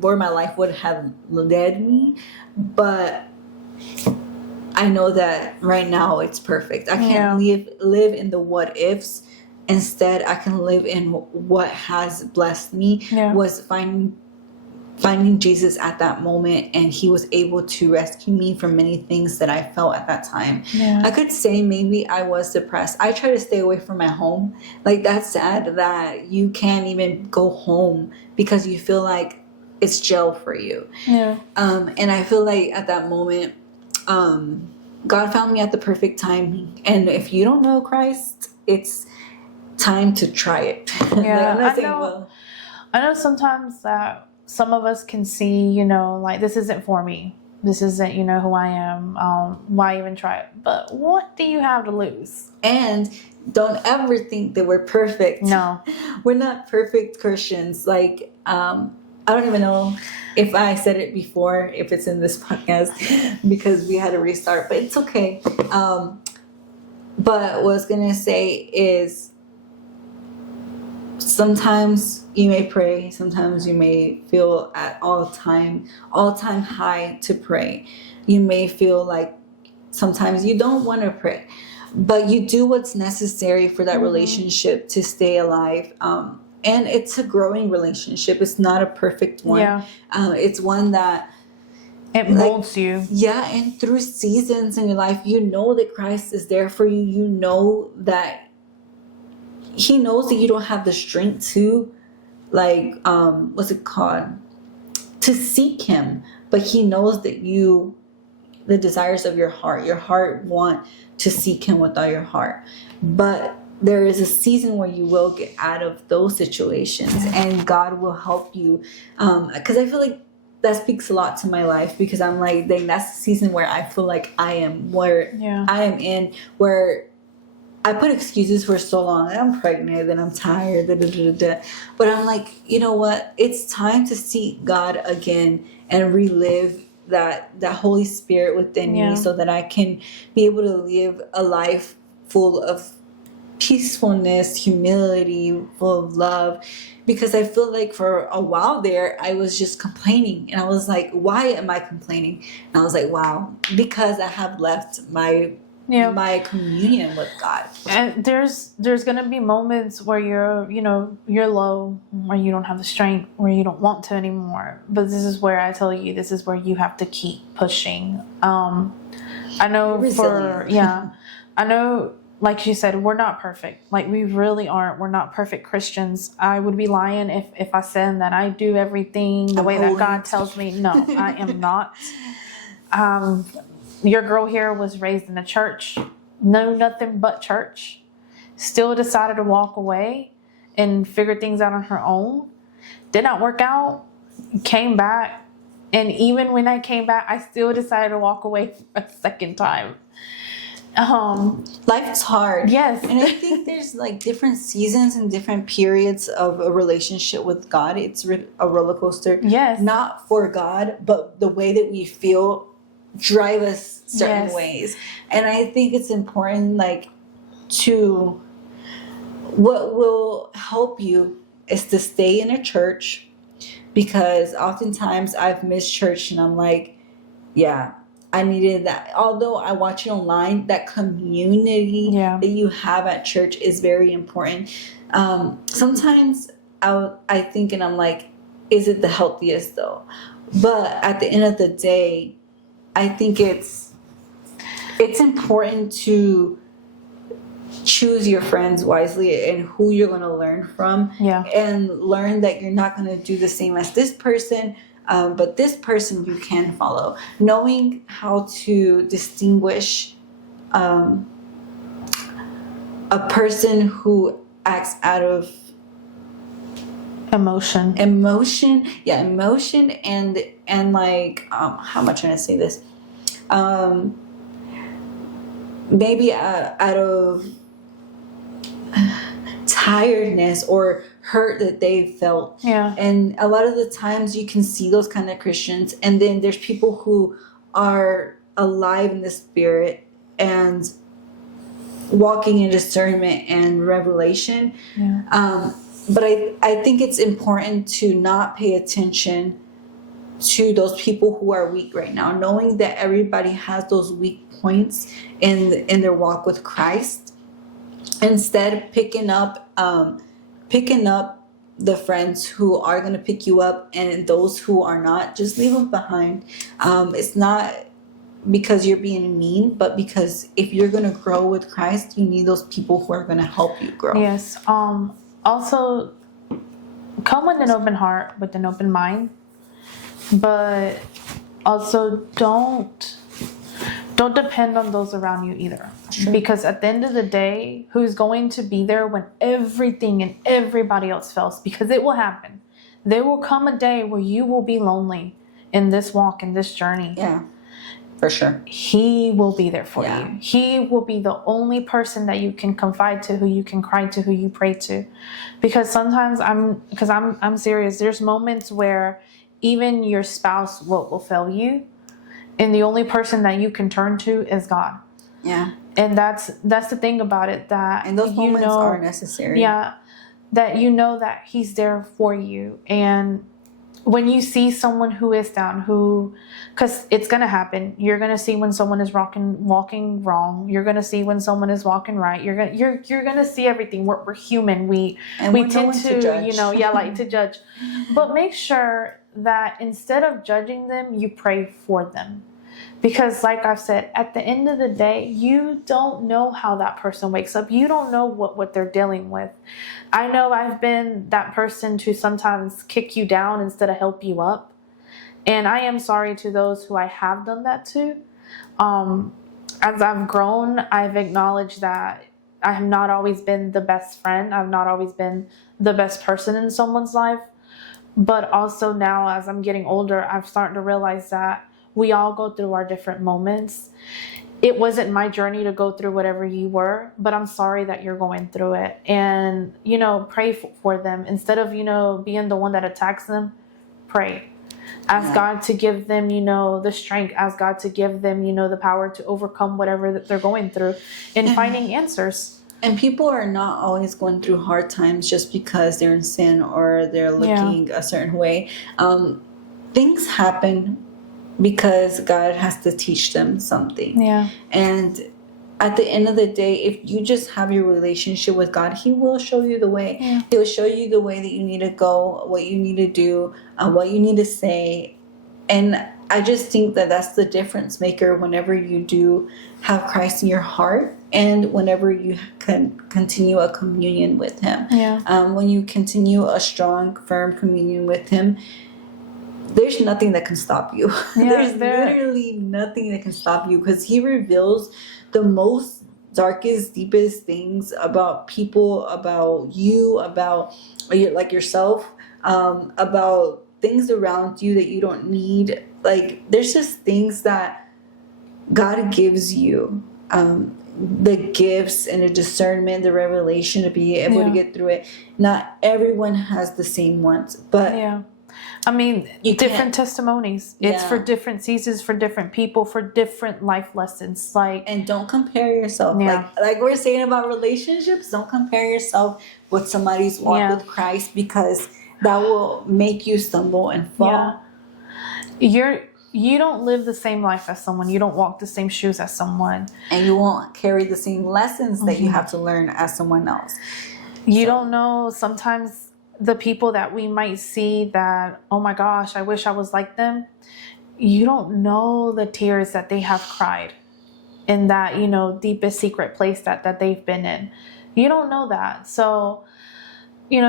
where my life would have led me, but I know that right now it's perfect. I can't live in the what ifs. Instead, I can live in what has blessed me. Yeah. Was finding Jesus at that moment, and He was able to rescue me from many things that I felt at that time. Yeah. I could say maybe I was depressed. I try to stay away from my home. Like that's sad that you can't even go home because you feel like it's jail for you. Yeah. And I feel like at that moment, God found me at the perfect time. And if you don't know Christ, it's time to try it. Yeah, I'm not I saying, know. well, I know sometimes that some of us can see, you know, like this isn't for me. This isn't, you know, who I am. Why even try it? But what do you have to lose? and don't ever think that we're perfect. No. We're not perfect Christians. Like, I don't even know if I said it before, if it's in this podcast, because we had to restart, but it's okay. But what I was going to say is sometimes you may pray, sometimes you may feel at all-time high to pray. You may feel like sometimes you don't want to pray, but you do what's necessary for that relationship to stay alive. And it's a growing relationship. It's not a perfect one. Yeah. It's one that It molds you. Yeah, and through seasons in your life, you know that Christ is there for you. You know that He knows that you don't have the strength to, like, what's it called? To seek Him. But He knows that the desires of your heart want to seek Him with all your heart. But there is a season where you will get out of those situations, and God will help you. Because I feel like that speaks a lot to my life, because I'm like, dang, that's the season where I feel like I am where I put excuses for so long. I'm pregnant, then I'm tired, but I'm like, you know what? It's time to seek God again and relive that Holy Spirit within me, so that I can be able to live a life full of peacefulness, humility, full of love. Because I feel like for a while there, I was just complaining, and I was like, why am I complaining? And I was like, wow, because I have left my communion with God. And there's gonna be moments where you're low, where you don't have the strength, where you don't want to anymore. But this is where I tell you, this is where you have to keep pushing. I know I know, like you said, we're not perfect. Like, we really aren't. We're not perfect Christians. I would be lying if I said that I do everything the way that God tells me. No, I am not. Your girl here was raised in a church, know nothing but church, still decided to walk away and figure things out on her own. Did not work out, came back, and even when I came back, I still decided to walk away for a second time. Life is hard. Yes. And I think there's like different seasons and different periods of a relationship with God. It's a roller coaster. Yes. Not for God, but the way that we feel drive us certain ways. And I think it's important, like, to what will help you is to stay in a church, because oftentimes I've missed church and I'm like, yeah, I needed that. Although I watch it online, that community that you have at church is very important. Sometimes I think and I'm like, is it the healthiest though? But at the end of the day, I think it's important to choose your friends wisely and who you're going to learn from. And learn that you're not going to do the same as this person. But this person you can follow. Knowing how to distinguish a person who acts out of emotion, and like, how am I trying to say this? Maybe out of tiredness or hurt that they felt. And a lot of the times you can see those kind of Christians, and then there's people who are alive in the spirit and walking in discernment and revelation. But I think it's important to not pay attention to those people who are weak right now, knowing that everybody has those weak points in their walk with Christ. Instead, picking up the friends who are going to pick you up, and those who are not, just leave them behind. It's not because you're being mean, but because if you're going to grow with Christ, you need those people who are going to help you grow. Yes. Also, come with an open heart, with an open mind, but also don't depend on those around you either. Because at the end of the day, who's going to be there when everything and everybody else fails? Because it will happen. There will come a day where you will be lonely in this walk, in this journey. Yeah, for sure. He will be there for you. He will be the only person that you can confide to, who you can cry to, who you pray to. Because sometimes I'm serious. There's moments where even your spouse will fail you. And the only person that you can turn to is God. Yeah. And that's the thing about it, that and those moments are necessary. Yeah. That you know that He's there for you. And when you see someone who is down, because it's gonna happen. You're gonna see when someone is walking wrong. You're gonna see when someone is walking right. You're gonna see everything. We're human. We tend to judge. Like to judge. But make sure that instead of judging them, you pray for them. Because like I've said, at the end of the day, you don't know how that person wakes up. You don't know what they're dealing with. I know I've been that person to sometimes kick you down instead of help you up. And I am sorry to those who I have done that to. As I've grown, I've acknowledged that I have not always been the best friend. I've not always been the best person in someone's life. But also now, as I'm getting older, I'm starting to realize that we all go through our different moments. It wasn't my journey to go through whatever you were, but I'm sorry that you're going through it. And, pray for them. Instead of, being the one that attacks them, pray. Ask God to give them, the strength. Ask God to give them, the power to overcome whatever that they're going through and finding answers. And people are not always going through hard times just because they're in sin or they're looking a certain way. Things happen because God has to teach them something. Yeah. And at the end of the day, if you just have your relationship with God, He will show you the way. Yeah. He'll show you the way that you need to go, what you need to do, what you need to say. And I just think that that's the difference maker whenever you do have Christ in your heart and whenever you can continue a communion with Him. Yeah. When you continue a strong, firm communion with Him, there's nothing that can stop you. Yeah, There's literally nothing that can stop you, because He reveals the most darkest, deepest things about people, about you, about like yourself, about things around you that you don't need. Like, there's just things that God gives you the gifts and the discernment, the revelation to be able to Yeah. get through it. Not everyone has the same ones, but Yeah. I mean, You different can't- testimonies. It's Yeah. for different seasons, for different people, for different life lessons. Like, and don't compare yourself. Yeah. Like we're saying about relationships, don't compare yourself with somebody's walk Yeah. with Christ, because that will make you stumble and fall. you don't live the same life as someone. You don't walk the same shoes as someone. And you won't carry the same lessons that you Mhm. have to learn as someone else. You So- don't know sometimes the people that we might see that, oh my gosh, I wish I was like them. You don't know the tears that they have cried in that, deepest secret place that they've been in. You don't know that. So,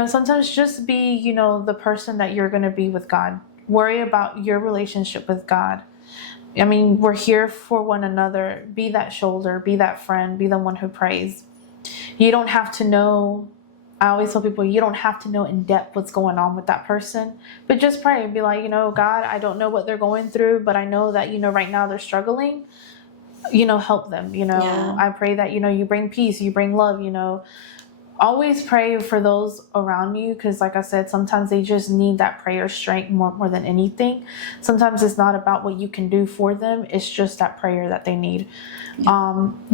sometimes just be, the person that you're going to be with God. Worry about your relationship with God. I mean, we're here for one another. Be that shoulder, be that friend, be the one who prays. You don't have to know. I always tell people, you don't have to know in depth what's going on with that person, but just pray and be like, God, I don't know what they're going through, but I know that, right now they're struggling, help them, Yeah. I pray that, you bring peace, you bring love, always pray for those around you. Cause like I said, sometimes they just need that prayer strength more than anything. Sometimes it's not about what you can do for them. It's just that prayer that they need.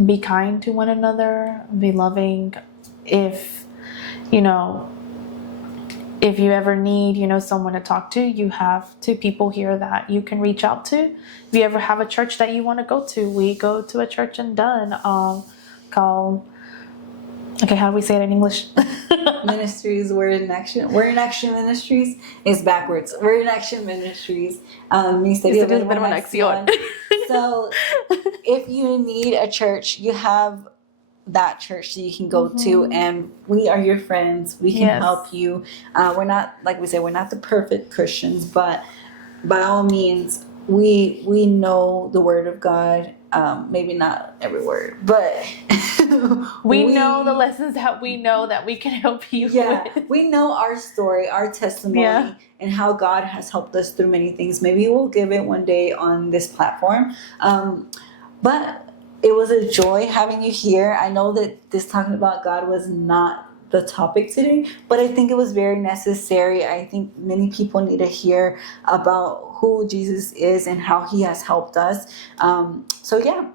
Be kind to one another, be loving. If you ever need, someone to talk to, you have two people here that you can reach out to. If you ever have a church that you want to go to, we go to a church in Dunn called, okay, how do we say it in English? Ministries, We're in Action Ministries is backwards. We're in Action Ministries. Ministerio Ministerio Verbo en Acción. So if you need a church, you have that church that you can go to, and we are your friends. We can Yes. help you. We're not, like we said, we're not the perfect Christians, but by all means, we know the Word of God. Maybe not every word, but we know the lessons that we know that we can help you Yeah, with. we know our story, our testimony, Yeah. and how God has helped us through many things. Maybe we'll give it one day on this platform. But it was a joy having you here. I know that this talking about God was not the topic today, but I think it was very necessary. I think many people need to hear about who Jesus is and how he has helped us. So yeah,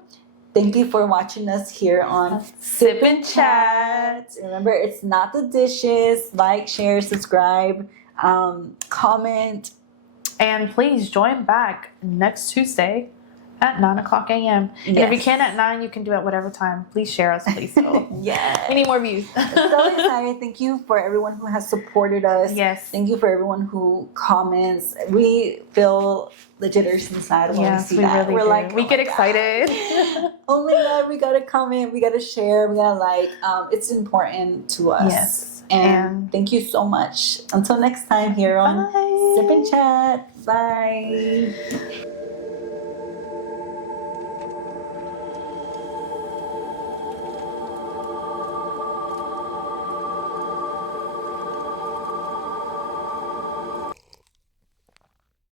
thank you for watching us here on Sip and Chat. Remember, it's not the dishes. Like, share, subscribe, comment. And please join back next Tuesday at 9 o'clock a.m. And if you Yes. can at 9, you can do it whatever time. Please share us, please. So Yeah. we need more views. So excited. Thank you for everyone who has supported us. Yes. Thank you for everyone who comments. We feel the jitters inside when Yes, we see we that. really We're do. like, We oh get my God. excited. Oh my God, we gotta comment, we gotta share, we gotta like. It's important to us. Yes. And thank you so much. Until next time here on Bye. Sip and Chat. Bye.